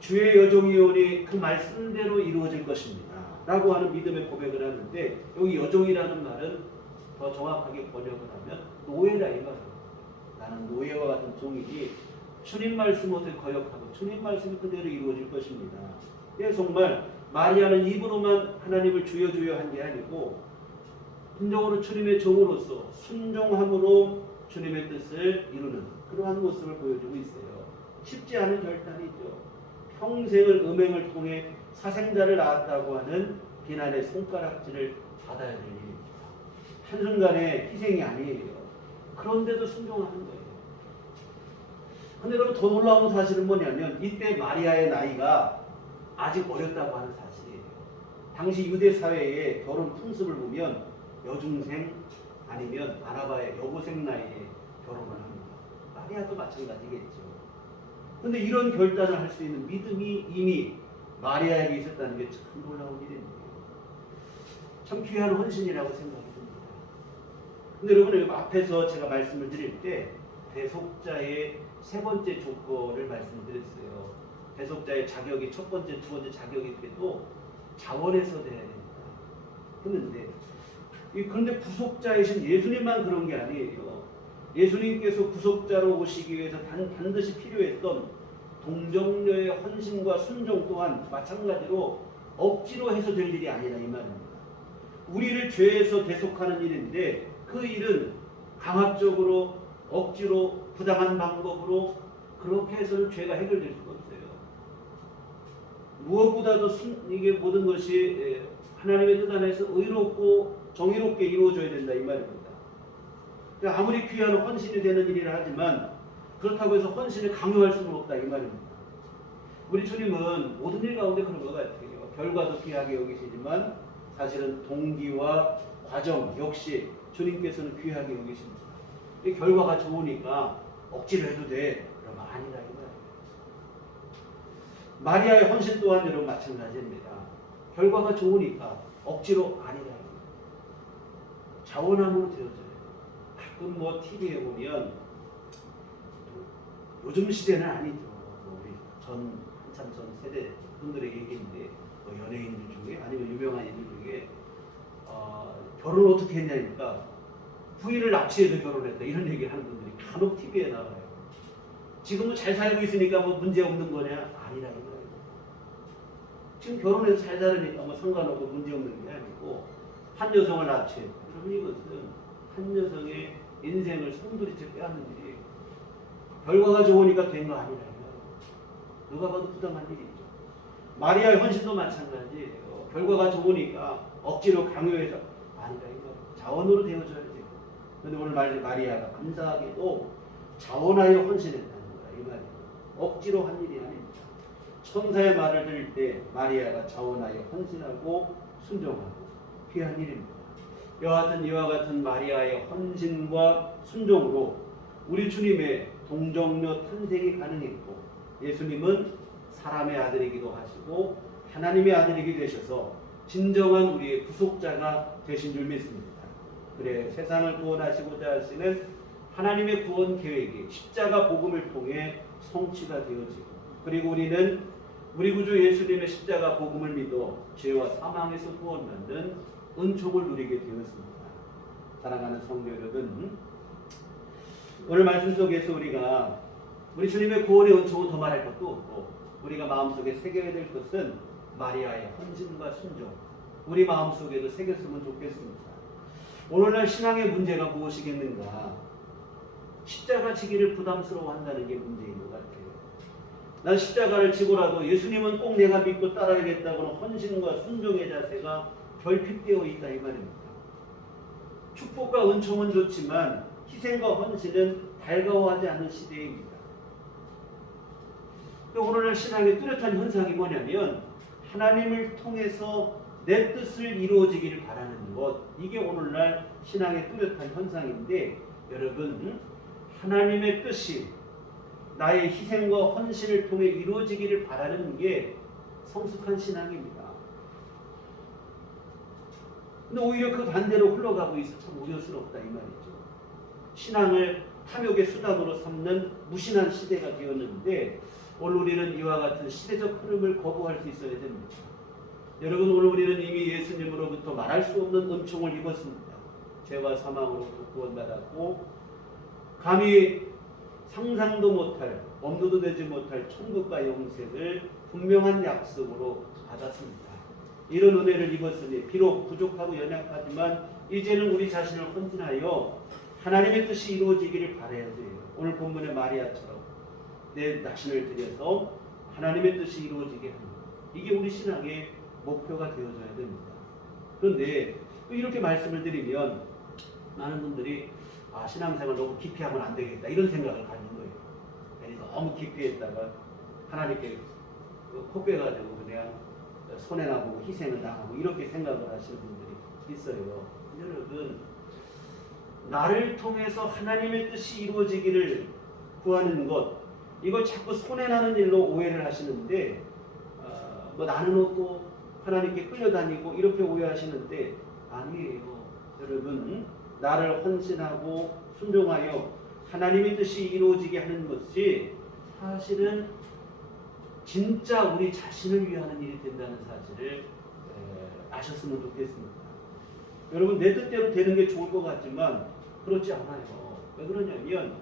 주의 여종이 오니 그 말씀대로 이루어질 것입니다 라고 하는 믿음의 고백을 하는데 여기 여종이라는 말은 더 정확하게 번역을 하면 노예라 이 말이에요. 나는 노예와 같은 종이니 주님 말씀 어떻게 거역하고 주님 말씀이 그대로 이루어질 것입니다. 그래서 정말 마리아는 입으로만 하나님을 주여 주여 한 게 아니고 진정으로 주님의 종으로서 순종함으로 주님의 뜻을 이루는 그러한 모습을 보여주고 있어요. 쉽지 않은 결단이죠. 평생을 음행을 통해 사생자를 낳았다고 하는 비난의 손가락질을 받아야 될 일입니다. 한순간의 희생이 아니에요. 그런데도 순종하는 거예요. 그런데 여러분 더 놀라운 사실은 뭐냐면 이때 마리아의 나이가 아직 어렸다고 하는 사실이에요. 당시 유대 사회의 결혼 풍습을 보면 여중생 아니면 아라바의 여고생 나이에 결혼을 합니다. 마리아도 마찬가지겠죠. 그런데 이런 결단을 할 수 있는 믿음이 이미 마리아에게 있었다는 게 참 놀라운 일입니다. 참 귀한 헌신이라고 생각이 듭니다. 근데 여러분 앞에서 제가 말씀을 드릴 때 대속자의 세 번째 조건을 말씀드렸어요. 대속자의 자격이 첫 번째, 두 번째 자격이 돼도 자원에서 돼야 됩니다. 그런데 구속자이신 예수님만 그런 게 아니에요. 예수님께서 구속자로 오시기 위해서 반드시 필요했던 동정녀의 헌신과 순종 또한 마찬가지로 억지로 해서 될 일이 아니라 이 말입니다. 우리를 죄에서 대속하는 일인데 그 일은 강압적으로 억지로 부당한 방법으로 그렇게 해서는 죄가 해결될 수가 없어요. 무엇보다도 이게 모든 것이 하나님의 뜻 안에서 의롭고 정의롭게 이루어져야 된다 이 말입니다. 그러니까 아무리 귀한 헌신이 되는 일이라 하지만 그렇다고 해서 헌신을 강요할 수는 없다 이 말입니다. 우리 주님은 모든 일 가운데 그런 것 같아요. 결과도 귀하게 여기시지만 사실은 동기와 과정 역시 주님께서는 귀하게 여기십니다. 이 결과가 좋으니까 억지로 해도 돼. 그러면 아니라 이 말이에요. 마리아의 헌신 또한 여러분 마찬가지입니다. 결과가 좋으니까 억지로 아니라 자원함으로 되어져요. 가끔 뭐 TV에 보면 요즘 시대는 아니죠. 우리 한참 전 세대 분들의 얘기인데 뭐 연예인들 중에 아니면 유명한 인들 중에 결혼을 어떻게 했냐니까 부인을 납치해서 결혼했다 이런 얘기 하는 분들이 간혹 TV에 나와요. 지금은 잘 살고 있으니까 뭐 문제 없는 거냐? 아니라는 거예요. 지금 결혼해서 잘 살으니까 뭐 상관없고 문제 없는 게 아니고 한 여성을 납치했다. 그럼 이것은 한 여성의 인생을 송두리째 빼앗는 일이에요. 결과가 좋으니까 된 거 아니라 누가 봐도 부당한 일이죠. 마리아의 헌신도 마찬가지예요. 결과가 좋으니까 억지로 강요해서 아니라 이거 자원으로 되어줘야 돼요. 그런데 오늘 마리아가 감사하게도 자원하여 헌신했다는 거야. 이 말이에요. 억지로 한 일이 아닙니다. 천사의 말을 들을 때 마리아가 자원하여 헌신하고 순종하고 귀한 일입니다. 이와 같은 마리아의 헌신과 순종으로 우리 주님의 동정녀 탄생이 가능했고, 예수님은 사람의 아들이기도 하시고 하나님의 아들이기도 되셔서 진정한 우리의 구속자가 되신 줄 믿습니다. 그래 세상을 구원하시고자 하시는 하나님의 구원 계획이 십자가 복음을 통해 성취가 되어지고, 그리고 우리는 우리 구주 예수님의 십자가 복음을 믿어 죄와 사망에서 구원받는 은총을 누리게 되었습니다. 사랑하는 성도 여러분, 오늘 말씀 속에서 우리가 우리 주님의 구원의 은총은 더 말할 것도 없고, 우리가 마음속에 새겨야 될 것은 마리아의 헌신과 순종, 우리 마음속에도 새겼으면 좋겠습니다. 오늘날 신앙의 문제가 무엇이겠는가? 십자가 지기를 부담스러워한다는 게 문제인 것 같아요. 난 십자가를 지고라도 예수님은 꼭 내가 믿고 따라야겠다고는 헌신과 순종의 자세가 결핍되어 있다 이 말입니다. 축복과 은총은 좋지만 희생과 헌신은 달가워하지 않는 시대입니다. 오늘날 신앙의 뚜렷한 현상이 뭐냐면 하나님을 통해서 내 뜻을 이루어지기를 바라는 것, 이게 오늘날 신앙의 뚜렷한 현상인데, 여러분 하나님의 뜻이 나의 희생과 헌신을 통해 이루어지기를 바라는 게 성숙한 신앙입니다. 근데 오히려 그 반대로 흘러가고 있어 참 우려스럽다 이 말이죠. 신앙을 탐욕의 수단으로 삼는 무신한 시대가 되었는데, 오늘 우리는 이와 같은 시대적 흐름을 거부할 수 있어야 됩니다. 여러분 오늘 우리는 이미 예수님으로부터 말할 수 없는 은총을 입었습니다. 죄와 사망으로부터 구원받았고, 감히 상상도 못할, 엄두도 내지 못할 천국과 영생을 분명한 약속으로 받았습니다. 이런 은혜를 입었으니 비록 부족하고 연약하지만 이제는 우리 자신을 헌신하여 하나님의 뜻이 이루어지기를 바라야 돼요. 오늘 본문의 마리아처럼 내 자신을 들여서 하나님의 뜻이 이루어지게 하는 것, 이게 우리 신앙의 목표가 되어져야 됩니다. 그런데 이렇게 말씀을 드리면 많은 분들이 신앙생활 너무 깊이 하면 안 되겠다 이런 생각을 갖는 거예요. 너무 깊이 했다가 하나님께 코 빼가지고 그냥 손해나 보고 희생을 당하고 이렇게 생각을 하시는 분들이 있어요. 여러분 나를 통해서 하나님의 뜻이 이루어지기를 구하는 것, 이걸 자꾸 손해나는 일로 오해를 하시는데, 나는 없고 하나님께 끌려다니고 이렇게 오해하시는데 아니에요. 여러분 나를 헌신하고 순종하여 하나님의 뜻이 이루어지게 하는 것이 사실은 진짜 우리 자신을 위하는 일이 된다는 사실을 아셨으면 좋겠습니다. 여러분 내 뜻대로 되는 게 좋을 것 같지만 그렇지 않아요. 왜 그러냐면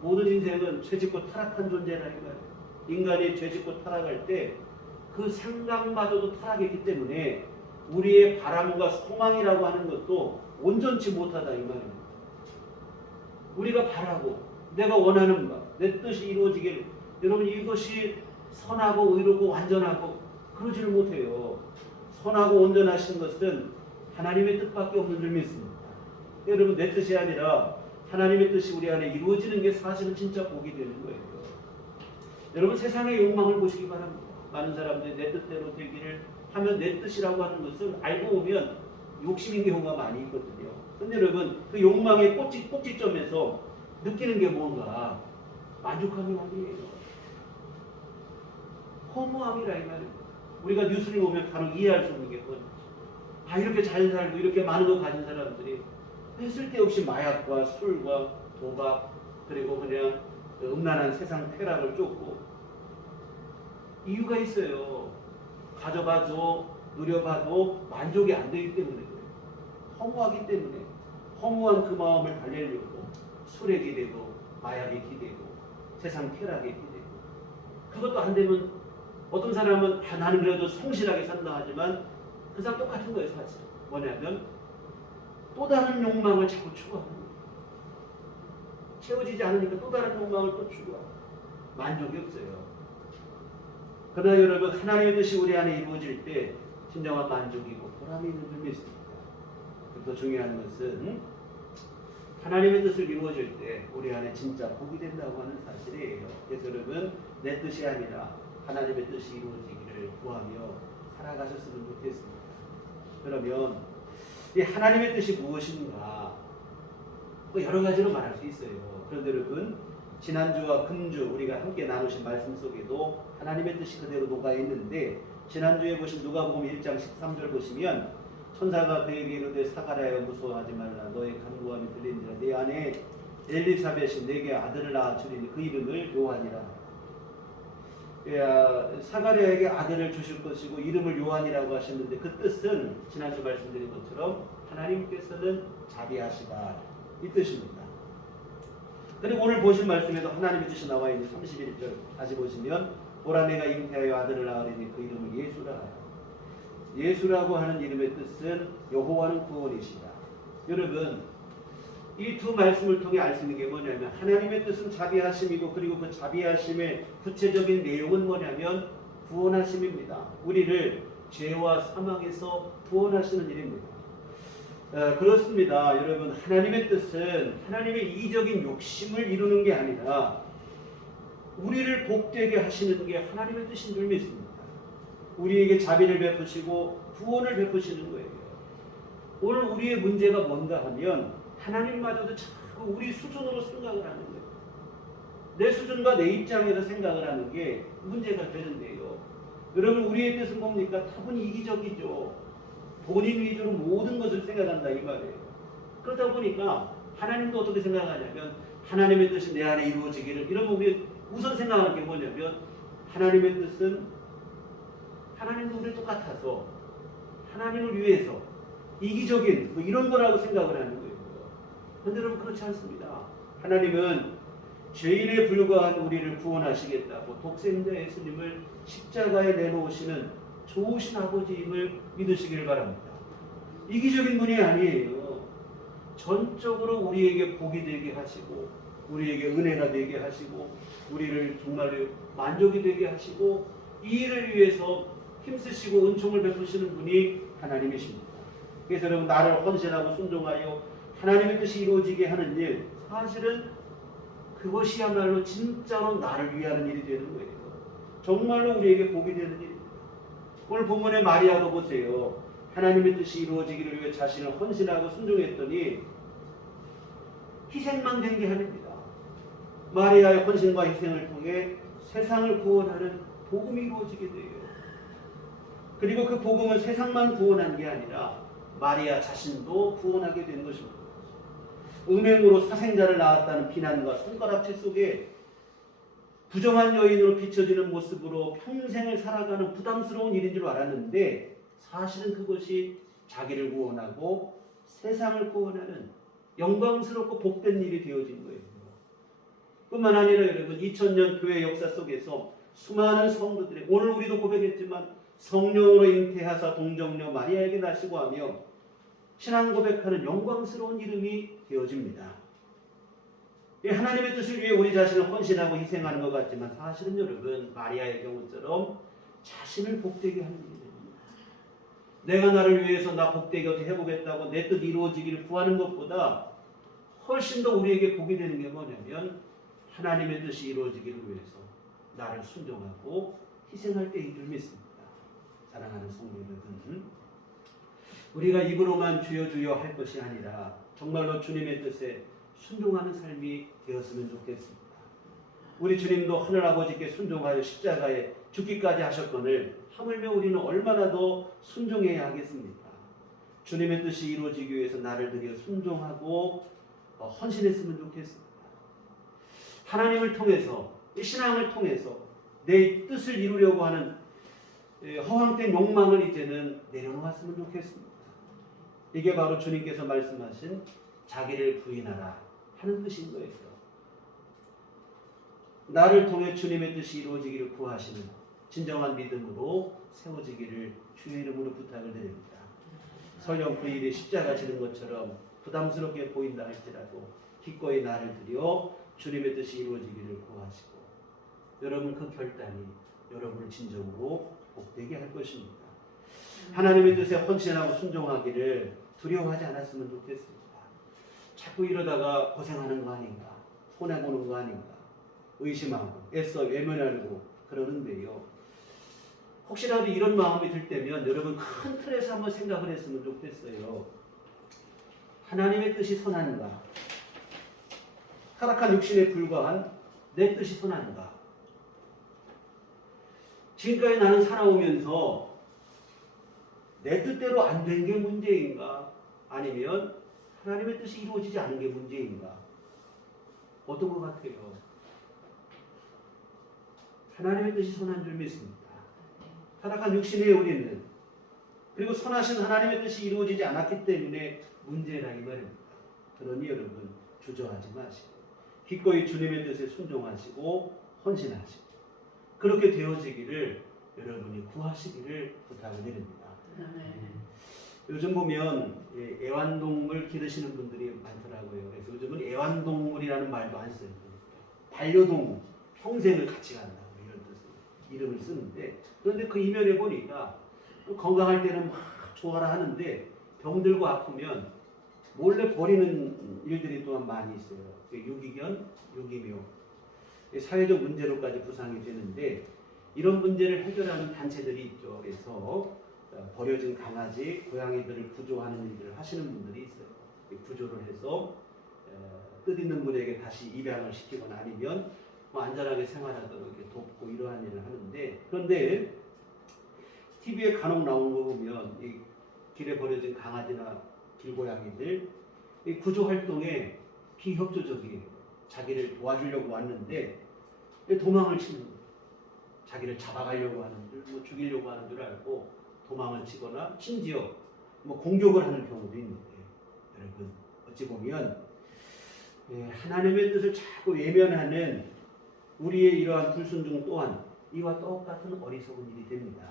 모든 인생은 죄짓고 타락한 존재라니까요. 인간이 죄짓고 타락할 때 그 생각마저도 타락했기 때문에 우리의 바람과 소망이라고 하는 것도 온전치 못하다 이 말입니다. 우리가 바라고 내가 원하는 바, 내 뜻이 이루어지길, 여러분 이것이 선하고 의롭고 완전하고 그러지를 못해요. 선하고 온전하신 것은 하나님의 뜻밖에 없는 줄 믿습니다. 여러분 내 뜻이 아니라 하나님의 뜻이 우리 안에 이루어지는 게 사실은 진짜 복이 되는 거예요. 여러분 세상의 욕망을 보시기 바랍니다. 많은 사람들이 내 뜻대로 되기를 하면 내 뜻이라고 하는 것을 알고 보면 욕심인 경우가 많이 있거든요. 근데 여러분 그 욕망의 꼭지점에서 느끼는 게 뭔가 만족함이 아니에요. 허무함이라 이 말입니다. 우리가 뉴스를 보면 간혹 이해할 수 없는 게 이렇게 잘 살고 이렇게 많은 거 가진 사람들이 왜 쓸데없이 마약과 술과 도박 그리고 그냥 음란한 세상 쾌락을 쫓고, 이유가 있어요. 가져봐도 누려봐도 만족이 안 되기 때문에 그래요. 허무하기 때문에. 허무한 그 마음을 달래려고 술에 기대고 마약에 기대고 세상 쾌락에 기대고, 그것도 안 되면 어떤 사람은 나는 그래도 성실하게 산다 하지만 그 사람 똑같은 거예요. 사실 뭐냐면 또 다른 욕망을 자꾸 추구하는 거예요. 채워지지 않으니까 또 다른 욕망을 또 추구하고 만족이 없어요. 그러나 여러분 하나님의 뜻이 우리 안에 이루어질 때 진정한 만족이고 보람이 있는 줄 믿습니다. 더 중요한 것은 하나님의 뜻을 이루어질 때 우리 안에 진짜 복이 된다고 하는 사실이에요. 그래서 여러분 내 뜻이 아니라 하나님의 뜻이 이루어지기를 구하며 살아가셨으면 좋겠습니다. 그러면 이 하나님의 뜻이 무엇인가 여러 가지로 말할 수 있어요. 그런데 여러분 지난주와 금주 우리가 함께 나누신 말씀 속에도 하나님의 뜻이 그대로 녹아 있는데 지난주에 보신 누가복음 1장 13절 보시면 천사가 그에게 이르되 사가랴여 무서워하지 말라 너의 간구함이 들린지라 네 안에 엘리사벳이 내게 아들을 낳아주리니 그 이름을 요한이라. 사가랴에게 아들을 주실 것이고 이름을 요한이라고 하셨는데 그 뜻은 지난주 말씀드린 것처럼 하나님께서는 자비하시다 이 뜻입니다. 그리고 오늘 보신 말씀에도 하나님의 뜻이 나와 있는 31절 다시 보시면 보라 내가 잉태하여 아들을 낳으리니 그 이름을 예수라 하라. 예수라고 하는 이름의 뜻은 여호와는 구원이시다. 여러분 이 두 말씀을 통해 알 수 있는 게 뭐냐면 하나님의 뜻은 자비하심이고 그리고 그 자비하심의 구체적인 내용은 뭐냐면 구원하심입니다. 우리를 죄와 사망에서 구원하시는 일입니다. 그렇습니다. 여러분 하나님의 뜻은 하나님의 이기적인 욕심을 이루는 게 아니라 우리를 복되게 하시는 게 하나님의 뜻인 줄 믿습니다. 우리에게 자비를 베푸시고 구원을 베푸시는 거예요. 오늘 우리의 문제가 뭔가 하면 하나님마저도 자꾸 우리 수준으로 생각을 하는 거예요. 내 수준과 내 입장에서 생각을 하는 게 문제가 되는데요. 여러분 우리의 뜻은 뭡니까? 다분히 이기적이죠. 본인 위주로 모든 것을 생각한다 이 말이에요. 그러다 보니까 하나님도 어떻게 생각하냐면 하나님의 뜻이 내 안에 이루어지기를 이러면 우리 우선 생각하는 게 뭐냐면 하나님의 뜻은 하나님도 우리 똑같아서 하나님을 위해서 이기적인 이런 거라고 생각을 하는 거예요. 그런데 여러분 그렇지 않습니다. 하나님은 죄인에 불과한 우리를 구원하시겠다고 독생자 예수님을 십자가에 내놓으시는 좋으신 아버지임을 믿으시기를 바랍니다. 이기적인 분이 아니에요. 전적으로 우리에게 복이 되게 하시고 우리에게 은혜가 되게 하시고 우리를 정말 만족이 되게 하시고 이 일을 위해서 힘쓰시고 은총을 베푸시는 분이 하나님이십니다. 그래서 여러분 나를 헌신하고 순종하여 하나님의 뜻이 이루어지게 하는 일 사실은 그것이야말로 진짜로 나를 위하는 일이 되는 거예요. 정말로 우리에게 복이 되는 일입니다. 오늘 본문의 마리아도 보세요. 하나님의 뜻이 이루어지기를 위해 자신을 헌신하고 순종했더니 희생만 된 게 아닙니다. 마리아의 헌신과 희생을 통해 세상을 구원하는 복음이 이루어지게 돼요. 그리고 그 복음은 세상만 구원한 게 아니라 마리아 자신도 구원하게 된 것입니다. 음행으로 사생자를 낳았다는 비난과 손가락질 속에 부정한 여인으로 비춰지는 모습으로 평생을 살아가는 부담스러운 일인 줄 알았는데 사실은 그것이 자기를 구원하고 세상을 구원하는 영광스럽고 복된 일이 되어진 거예요. 뿐만 아니라 여러분 2000년 교회 역사 속에서 수많은 성도들이 오늘 우리도 고백했지만 성령으로 잉태하사 동정녀 마리아에게 나시고 하며 신앙 고백하는 영광스러운 이름이 되어집니다. 하나님의 뜻을 위해 우리 자신을 헌신하고 희생하는 것 같지만 사실은 여러분 마리아의 경우처럼 자신을 복되게 하는 일이 됩니다. 내가 나를 위해서 나 복되게 어떻게 해보겠다고 내 뜻 이루어지기를 구하는 것보다 훨씬 더 우리에게 복이 되는 게 뭐냐면 하나님의 뜻이 이루어지기를 위해서 나를 순종하고 희생할 때인 줄 믿습니다. 사랑하는 성도 여러분, 우리가 입으로만 주여 주여 할 것이 아니라 정말로 주님의 뜻에 순종하는 삶이 되었으면 좋겠습니다. 우리 주님도 하늘아버지께 순종하여 십자가에 죽기까지 하셨거늘 하물며 우리는 얼마나 더 순종해야 하겠습니까? 주님의 뜻이 이루어지기 위해서 나를 드려 순종하고 헌신했으면 좋겠습니다. 하나님을 통해서 신앙을 통해서 내 뜻을 이루려고 하는 허황된 욕망을 이제는 내려놓았으면 좋겠습니다. 이게 바로 주님께서 말씀하신 자기를 부인하라 하는 뜻인 거예요. 나를 통해 주님의 뜻이 이루어지기를 구하시는 진정한 믿음으로 세워지기를 주의 이름으로 부탁을 드립니다. 설령 그 일이 십자가 지는 것처럼 부담스럽게 보인다 할지라도 기꺼이 나를 들여 주님의 뜻이 이루어지기를 구하시고 여러분 그 결단이 여러분을 진정으로 복되게 할 것입니다. 하나님의 뜻에 헌신하고 순종하기를 두려워하지 않았으면 좋겠습니다. 자꾸 이러다가 고생하는 거 아닌가, 손해보는 거 아닌가 의심하고 애써 외면하고 그러는데요. 혹시라도 이런 마음이 들 때면 여러분 큰 틀에서 한번 생각을 했으면 좋겠어요. 하나님의 뜻이 선한가? 타락한 육신에 불과한 내 뜻이 선한가? 지금까지 나는 살아오면서 내 뜻대로 안 된 게 문제인가? 아니면 하나님의 뜻이 이루어지지 않은 게 문제인가? 어떤 것 같아요? 하나님의 뜻이 선한 줄 믿습니다. 타락한 육신의 우리는 그리고 선하신 하나님의 뜻이 이루어지지 않았기 때문에 문제라 이 말입니다. 그러니 여러분 주저하지 마시고 기꺼이 주님의 뜻에 순종하시고 헌신하시고 그렇게 되어지기를 여러분이 구하시기를 부탁을 드립니다. 요즘 보면 애완동물 기르시는 분들이 많더라고요. 그래서 요즘은 애완동물이라는 말도 안 써요. 반려동물, 평생을 같이 간다고 이런 뜻으로 이름을 쓰는데 그런데 그 이면에 보니까 건강할 때는 막 좋아라 하는데 병들고 아프면 몰래 버리는 일들이 또한 많이 있어요. 유기견, 유기묘, 사회적 문제로까지 부상이 되는데 이런 문제를 해결하는 단체들이 있죠. 그래서 버려진 강아지, 고양이들을 구조하는 일들을 하시는 분들이 있어요. 구조를 해서 뜻있는 분에게 다시 입양을 시키거나 아니면 안전하게 생활하도록 이렇게 돕고 이러한 일을 하는데 그런데 TV에 간혹 나오는 거 보면 이 길에 버려진 강아지나 길고양이들 이 구조 활동에 비협조적이에요. 자기를 도와주려고 왔는데 도망을 치는 거예요. 자기를 잡아가려고 하는 줄, 죽이려고 하는 줄 알고 도망을 치거나 심지어 공격을 하는 경우도 있는데 여러분 어찌 보면 하나님의 뜻을 자꾸 외면하는 우리의 이러한 불순종 또한 이와 똑같은 어리석은 일이 됩니다.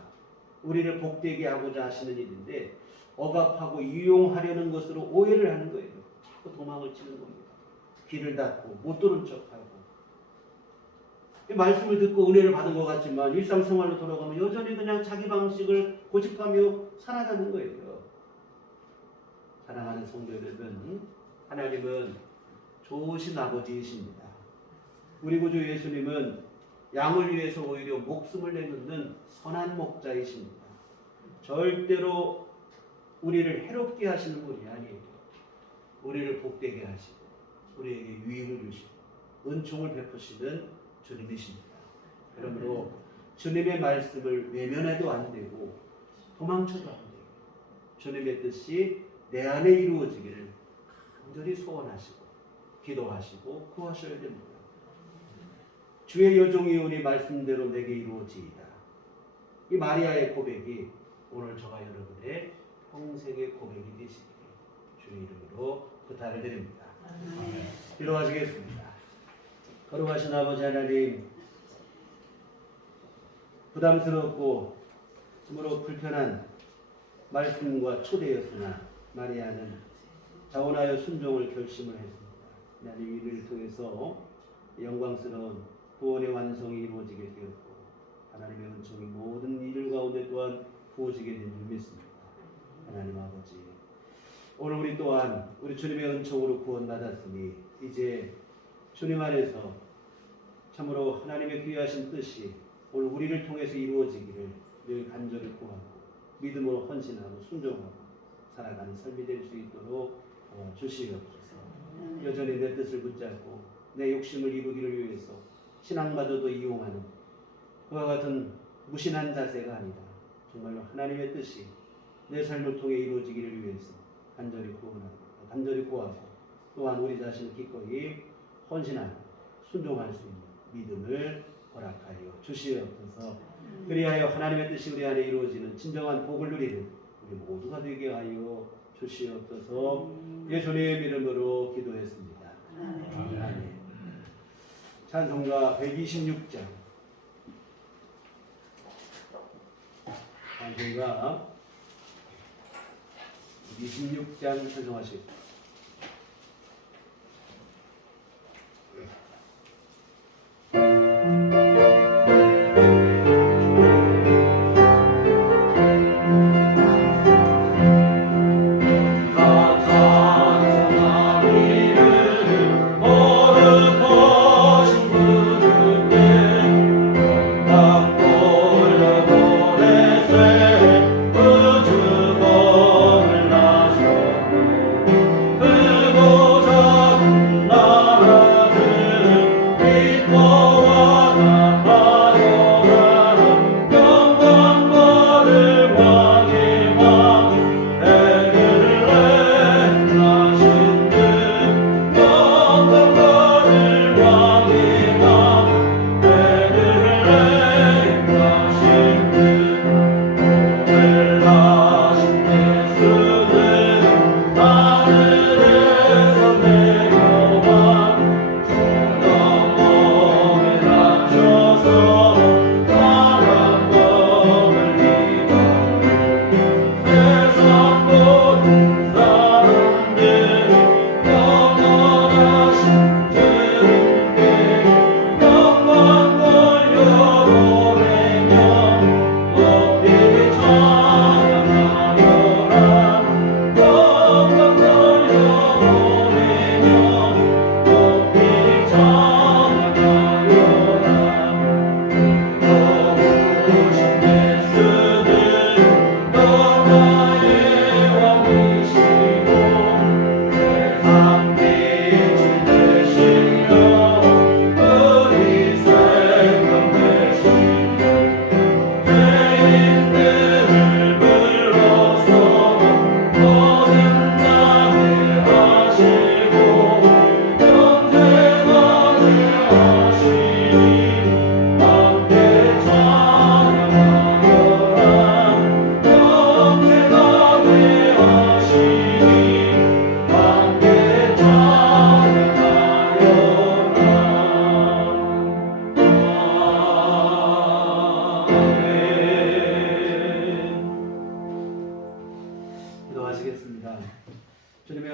우리를 복되게 하고자 하시는 일인데 억압하고 이용하려는 것으로 오해를 하는 거예요. 자꾸 도망을 치는 겁니다. 길을 닫고 못 들은 척하고 말씀을 듣고 은혜를 받은 것 같지만 일상생활로 돌아가면 여전히 그냥 자기 방식을 고집하며 살아가는 거예요. 사랑하는 성도 여러분, 하나님은 좋으신 아버지이십니다. 우리 구주 예수님은 양을 위해서 오히려 목숨을 내놓는 선한 목자이십니다. 절대로 우리를 해롭게 하시는 분이 아니에요. 우리를 복되게 하시고 우리에게 유익을 주시고 은총을 베푸시는 주님이십니다. 그러므로 주님의 말씀을 외면해도 안 되고 도망쳐도 안 되고 주님의 뜻이 내 안에 이루어지기를 간절히 소원하시고 기도하시고 구하셔야 됩니다. 주의 여종이 오니 말씀대로 내게 이루어지이다. 이 마리아의 고백이 오늘 저와 여러분의 평생의 고백이 되시기를 주의 이름으로 부탁을 드립니다. 기도하시겠습니다. 거룩하신 아버지 하나님, 부담스럽고 참으로 불편한 말씀과 초대였으나 마리아는 자원하여 순종을 결심을 했습니다. 하나님 이를 통해서 영광스러운 구원의 완성이 이루어지게 되었고 하나님의 은총이 모든 일을 가운데 또한 부어지게 된 줄 믿습니다. 하나님 아버지, 오늘 우리 또한 우리 주님의 은총으로 구원받았으니 이제 주님 안에서 참으로 하나님의 귀하신 뜻이 오늘 우리를 통해서 이루어지기를 늘 간절히 구하고 믿음으로 헌신하고 순종하고 살아가는 삶이 될 수 있도록 주시옵소서. 여전히 내 뜻을 붙잡고 내 욕심을 이루기를 위해서 신앙마저도 이용하는 그와 같은 무신한 자세가 아니라 정말로 하나님의 뜻이 내 삶을 통해 이루어지기를 위해서 간절히 구원하고 간절히 구하고 또한 우리 자신을 기꺼이 헌신하고 순종할 수 있는 믿음을 허락하여 주시옵소서. 그리하여 하나님의 뜻이 우리 안에 이루어지는 진정한 복을 누리는 우리 모두가 되게 하여 주시옵소서. 예수님의 이름으로 기도했습니다. 아멘. 찬송가 126장 찬송가 26장 찬송하시겠습니다.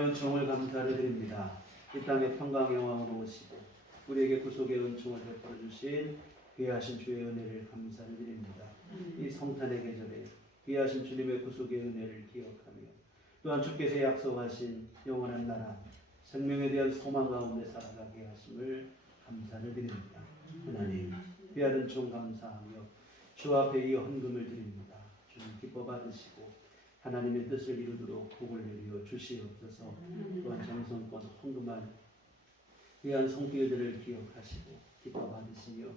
은총을 감사를 드립니다. 이 땅의 평강 영광으로 오시고 우리에게 구속의 은총을 베풀어 주신 귀하신 주의 은혜를 감사를 드립니다. 이 성탄의 계절에 귀하신 주님의 구속의 은혜를 기억하며 또한 주께서 약속하신 영원한 나라 생명에 대한 소망 가운데 살아가게 하심을 감사를 드립니다. 하나님 귀한 은총 감사하며 주 앞에 이 헌금을 드립니다. 주님 기뻐 받으시고 하나님의 뜻을 이루도록 복을 내려 주시옵소서. 또한 정성껏 헌금한 귀한 성교들을 기억하시고 기뻐 받으시며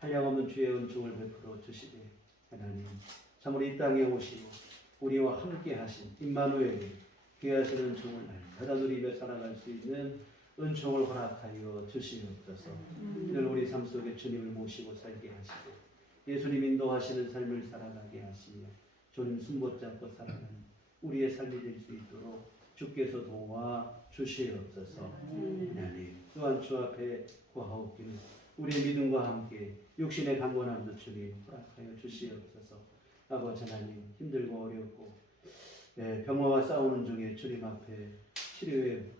한량없는 주의 은총을 베풀어 주시되 하나님 참으로 이 땅에 오시고 우리와 함께 하신 임마누엘의 귀하신 은총을 날마다 누리며 살아갈 수 있는 은총을 허락하여 주시옵소서. 늘 우리 삶 속에 주님을 모시고 살게 하시고 예수님 인도하시는 삶을 살아가게 하시며 주님 숨붙잡고 살아가는 우리의 삶이 될 수 있도록 주께서 도와 주시옵소서. 하나님 또한 주 앞에 구하옵기를 우리의 믿음과 함께 육신의 강건함도 주님 허락하여 주시옵소서. 아버지 하나님 힘들고 어렵고 병화와 싸우는 중에 주님 앞에 치료에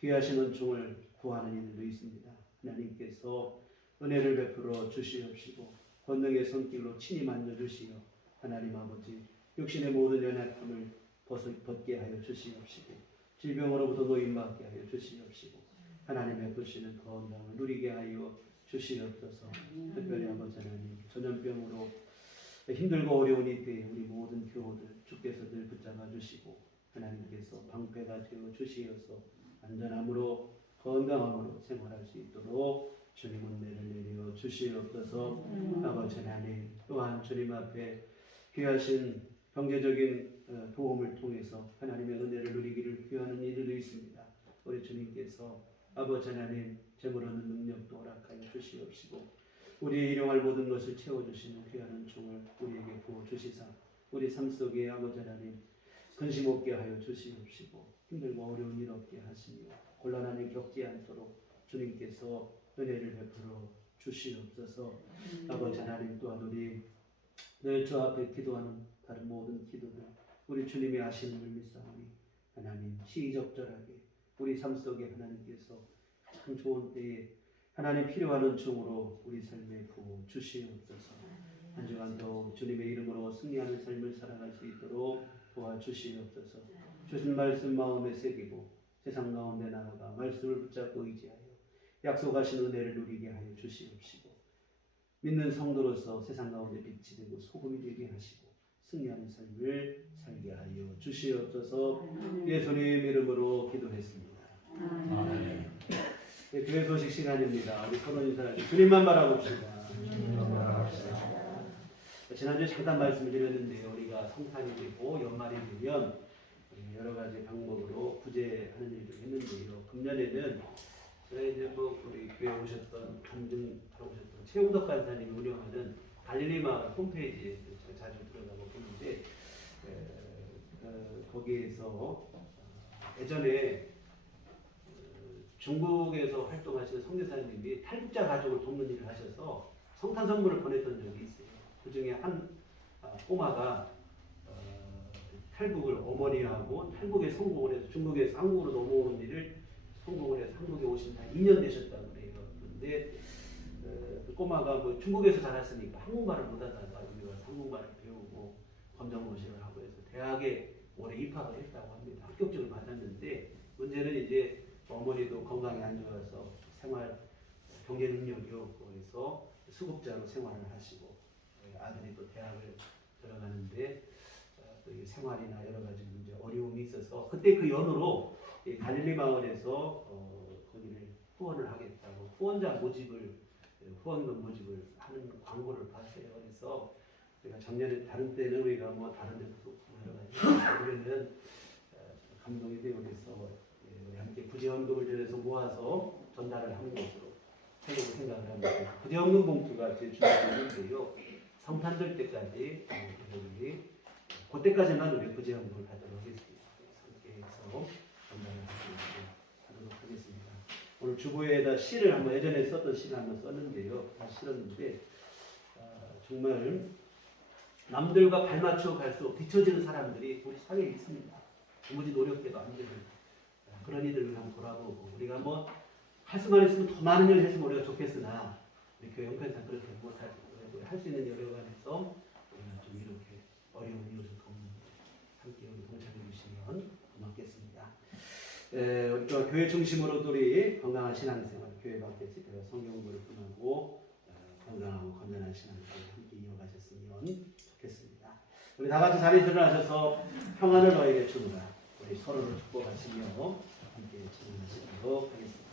귀하신 은총을 구하는 이들도 있습니다. 하나님께서 은혜를 베풀어 주시옵시고 권능의 손길로 친히 만져주시어 하나님 아버지 육신의 모든 연약함을 벗게 하여 주시옵시고 질병으로부터 노임받게 하여 주시옵시고 하나님의 부시는 건강을 누리게 하여 주시옵소서. 특별히 아버지 하나님 전염병으로 힘들고 어려운 이때에 우리 모든 교우들 주께서 늘 붙잡아 주시고 하나님께서 방패가 되어 주시어서 안전함으로 건강함으로 생활할 수 있도록 주님 은혜를 내려 주시옵소서. 아버지 하나님 또한 주님 앞에 귀하신 경제적인 도움을 통해서 하나님의 은혜를 누리기를 귀하는 이들도 있습니다. 우리 주님께서 아버지 하나님 재물 얻는 능력도 허락하여 주시옵시고 우리의 일용할 모든 것을 채워주시는 귀한 은총을 우리에게 부어주시사 우리 삶 속에 아버지 하나님 근심 없게 하여 주시옵시고 힘들고 어려운 일 없게 하시며 곤란한 일 겪지 않도록 주님께서 은혜를 베풀어 주시옵소서. 아버지 하나님 또한 우리 늘 주 앞에 기도하는 다른 모든 기도들 우리 주님이 아시는 줄 믿사오니 하나님 시의적절하게 우리 삶 속에 하나님께서 참 좋은 때에 하나님 필요한 은총으로 우리 삶에 부어 주시옵소서. 한 주간 더 주님의 이름으로 승리하는 삶을 살아갈 수 있도록 도와주시옵소서. 주신 말씀 마음에 새기고 세상 가운데 나아가 말씀을 붙잡고 의지하여 약속하신 은혜를 누리게 하여 주시옵시고 믿는 성도로서 세상 가운데 빛이 되고 소금이 되게 하시고 승리하는 삶을 살게 하여 주시옵소서. 예수님 이름으로 기도했습니다. 아멘. 네, 교회 소식 시간입니다. 우리 서로 인사하고 주님만 바라봅시다. 지난주에 잠깐 말씀을 드렸는데요. 우리가 성탄이 되고 연말이 되면 여러 가지 방법으로 구제하는 일을 했는데요. 금년에는 저희 이제 우리 교회 오셨던 간증하러 오셨던 최우덕 간사님이 운영하는 갈릴리 마을 홈페이지에 자주 들어가고 보는데 거기에서 예전에 중국에서 활동하시는 선교사님이 탈북자 가족을 돕는 일을 하셔서 성탄 선물을 보냈던 적이 있어요. 그 중에 한 꼬마가 탈북을 어머니하고 탈북에 성공을 해서 중국에서 한국으로 넘어오는 일을 성공을 해서 한국에 오신 지 2년 되셨다고 그래요. 그런데 그 꼬마가 뭐 중국에서 자랐으니까 한국말을 못하다가 여기 와서 한국말을 배우고 검정고시를 하고 해서 대학에 올해 입학을 했다고 합니다. 합격증을 받았는데 문제는 이제 어머니도 건강이 안 좋아서 생활 경제 능력이 없고 해서 수급자로 생활을 하시고 아들이 또 대학을 들어가는데 또 생활이나 여러 가지 문제 어려움이 있어서 그때 그 연으로 갈릴리 마을에서 거기를 후원을 하겠다고 후원금 모집을 하는 광고를 봤어요. 그래서 제가 작년에 다른 때는 우리가 뭐 다른 데도 여러 가지 올해는 감동이 되어 그래서 우리 함께 구제헌금을 전해서 모아서 전달을 하는 것으로 하려고 생각을 합니다. 구제헌금 봉투가 제 준비되어 있는데요. 성탄 될 때까지 우리 그때까지만 우리 구제헌금을 하도록 하겠습니다. 함께 해서 전달을 하도록 하겠습니다. 오늘 주보에다 시를 한번 예전에 썼던 시를 한번 썼는데요. 다시 썼는데 정말 남들과 발맞춰 갈수록 뒤처지는 사람들이 우리 사회에 있습니다. 도무지 노력해도 안 되는 그런 일들을 한번 돌아보고 우리가 뭐 할 수만 있으면 더 많은 일을 했으면 우리가 좋겠으나 우리 교회 형편상 그렇게 못하고 할 수 있는 여러 가지에서 우리가 좀 이렇게 어려운 이웃을 돕는 함께 동참해 주시면 고맙겠습니다. 우리 또 교회 중심으로 우리 건강한 신앙생활, 교회 밖에 집회와 성경 공부를 끝나고 건강하고 건전한 신앙생활 함께 이어가셨으면 좋겠습니다. 우리 다 같이 자리에 일어나셔서 평안을 너에게 주노라. 우리 서로를 축복하시며 함께 진행하시도록 하겠습니다.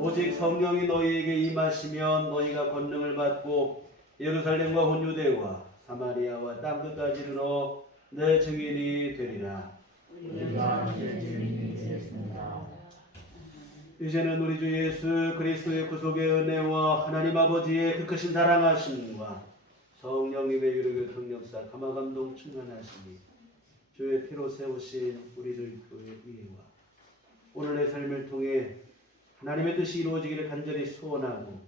오직 성령이 너희에게 임하시면 너희가 권능을 받고 예루살렘과 온 유대와 사마리아와 땅 끝까지 이르러 내 증인이 되리라. 우리가 주의 주님이 되겠습니다. 이제는 우리 주 예수 그리스도의 구속의 은혜와 하나님 아버지의 그 크신 사랑하심과 성령님의 유력의 경력사 감화감동 충만하심이 주의 피로 세우신 우리들 교회 위에와 오늘의 삶을 통해 하나님의 뜻이 이루어지기를 간절히 소원하고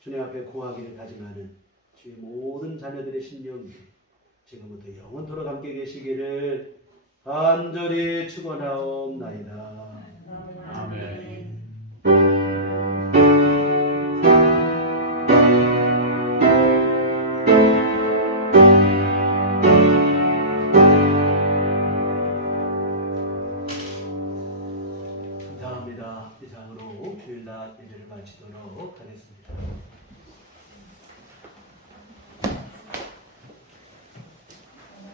주님 앞에 고하기를 다짐하는 주의 모든 자녀들의 심령이 지금부터 영원토록 함께 계시기를 간절히 축원하옵나이다. 아멘. 감사합니다. 이상으로 주일날 예배를 마치도록 하겠습니다.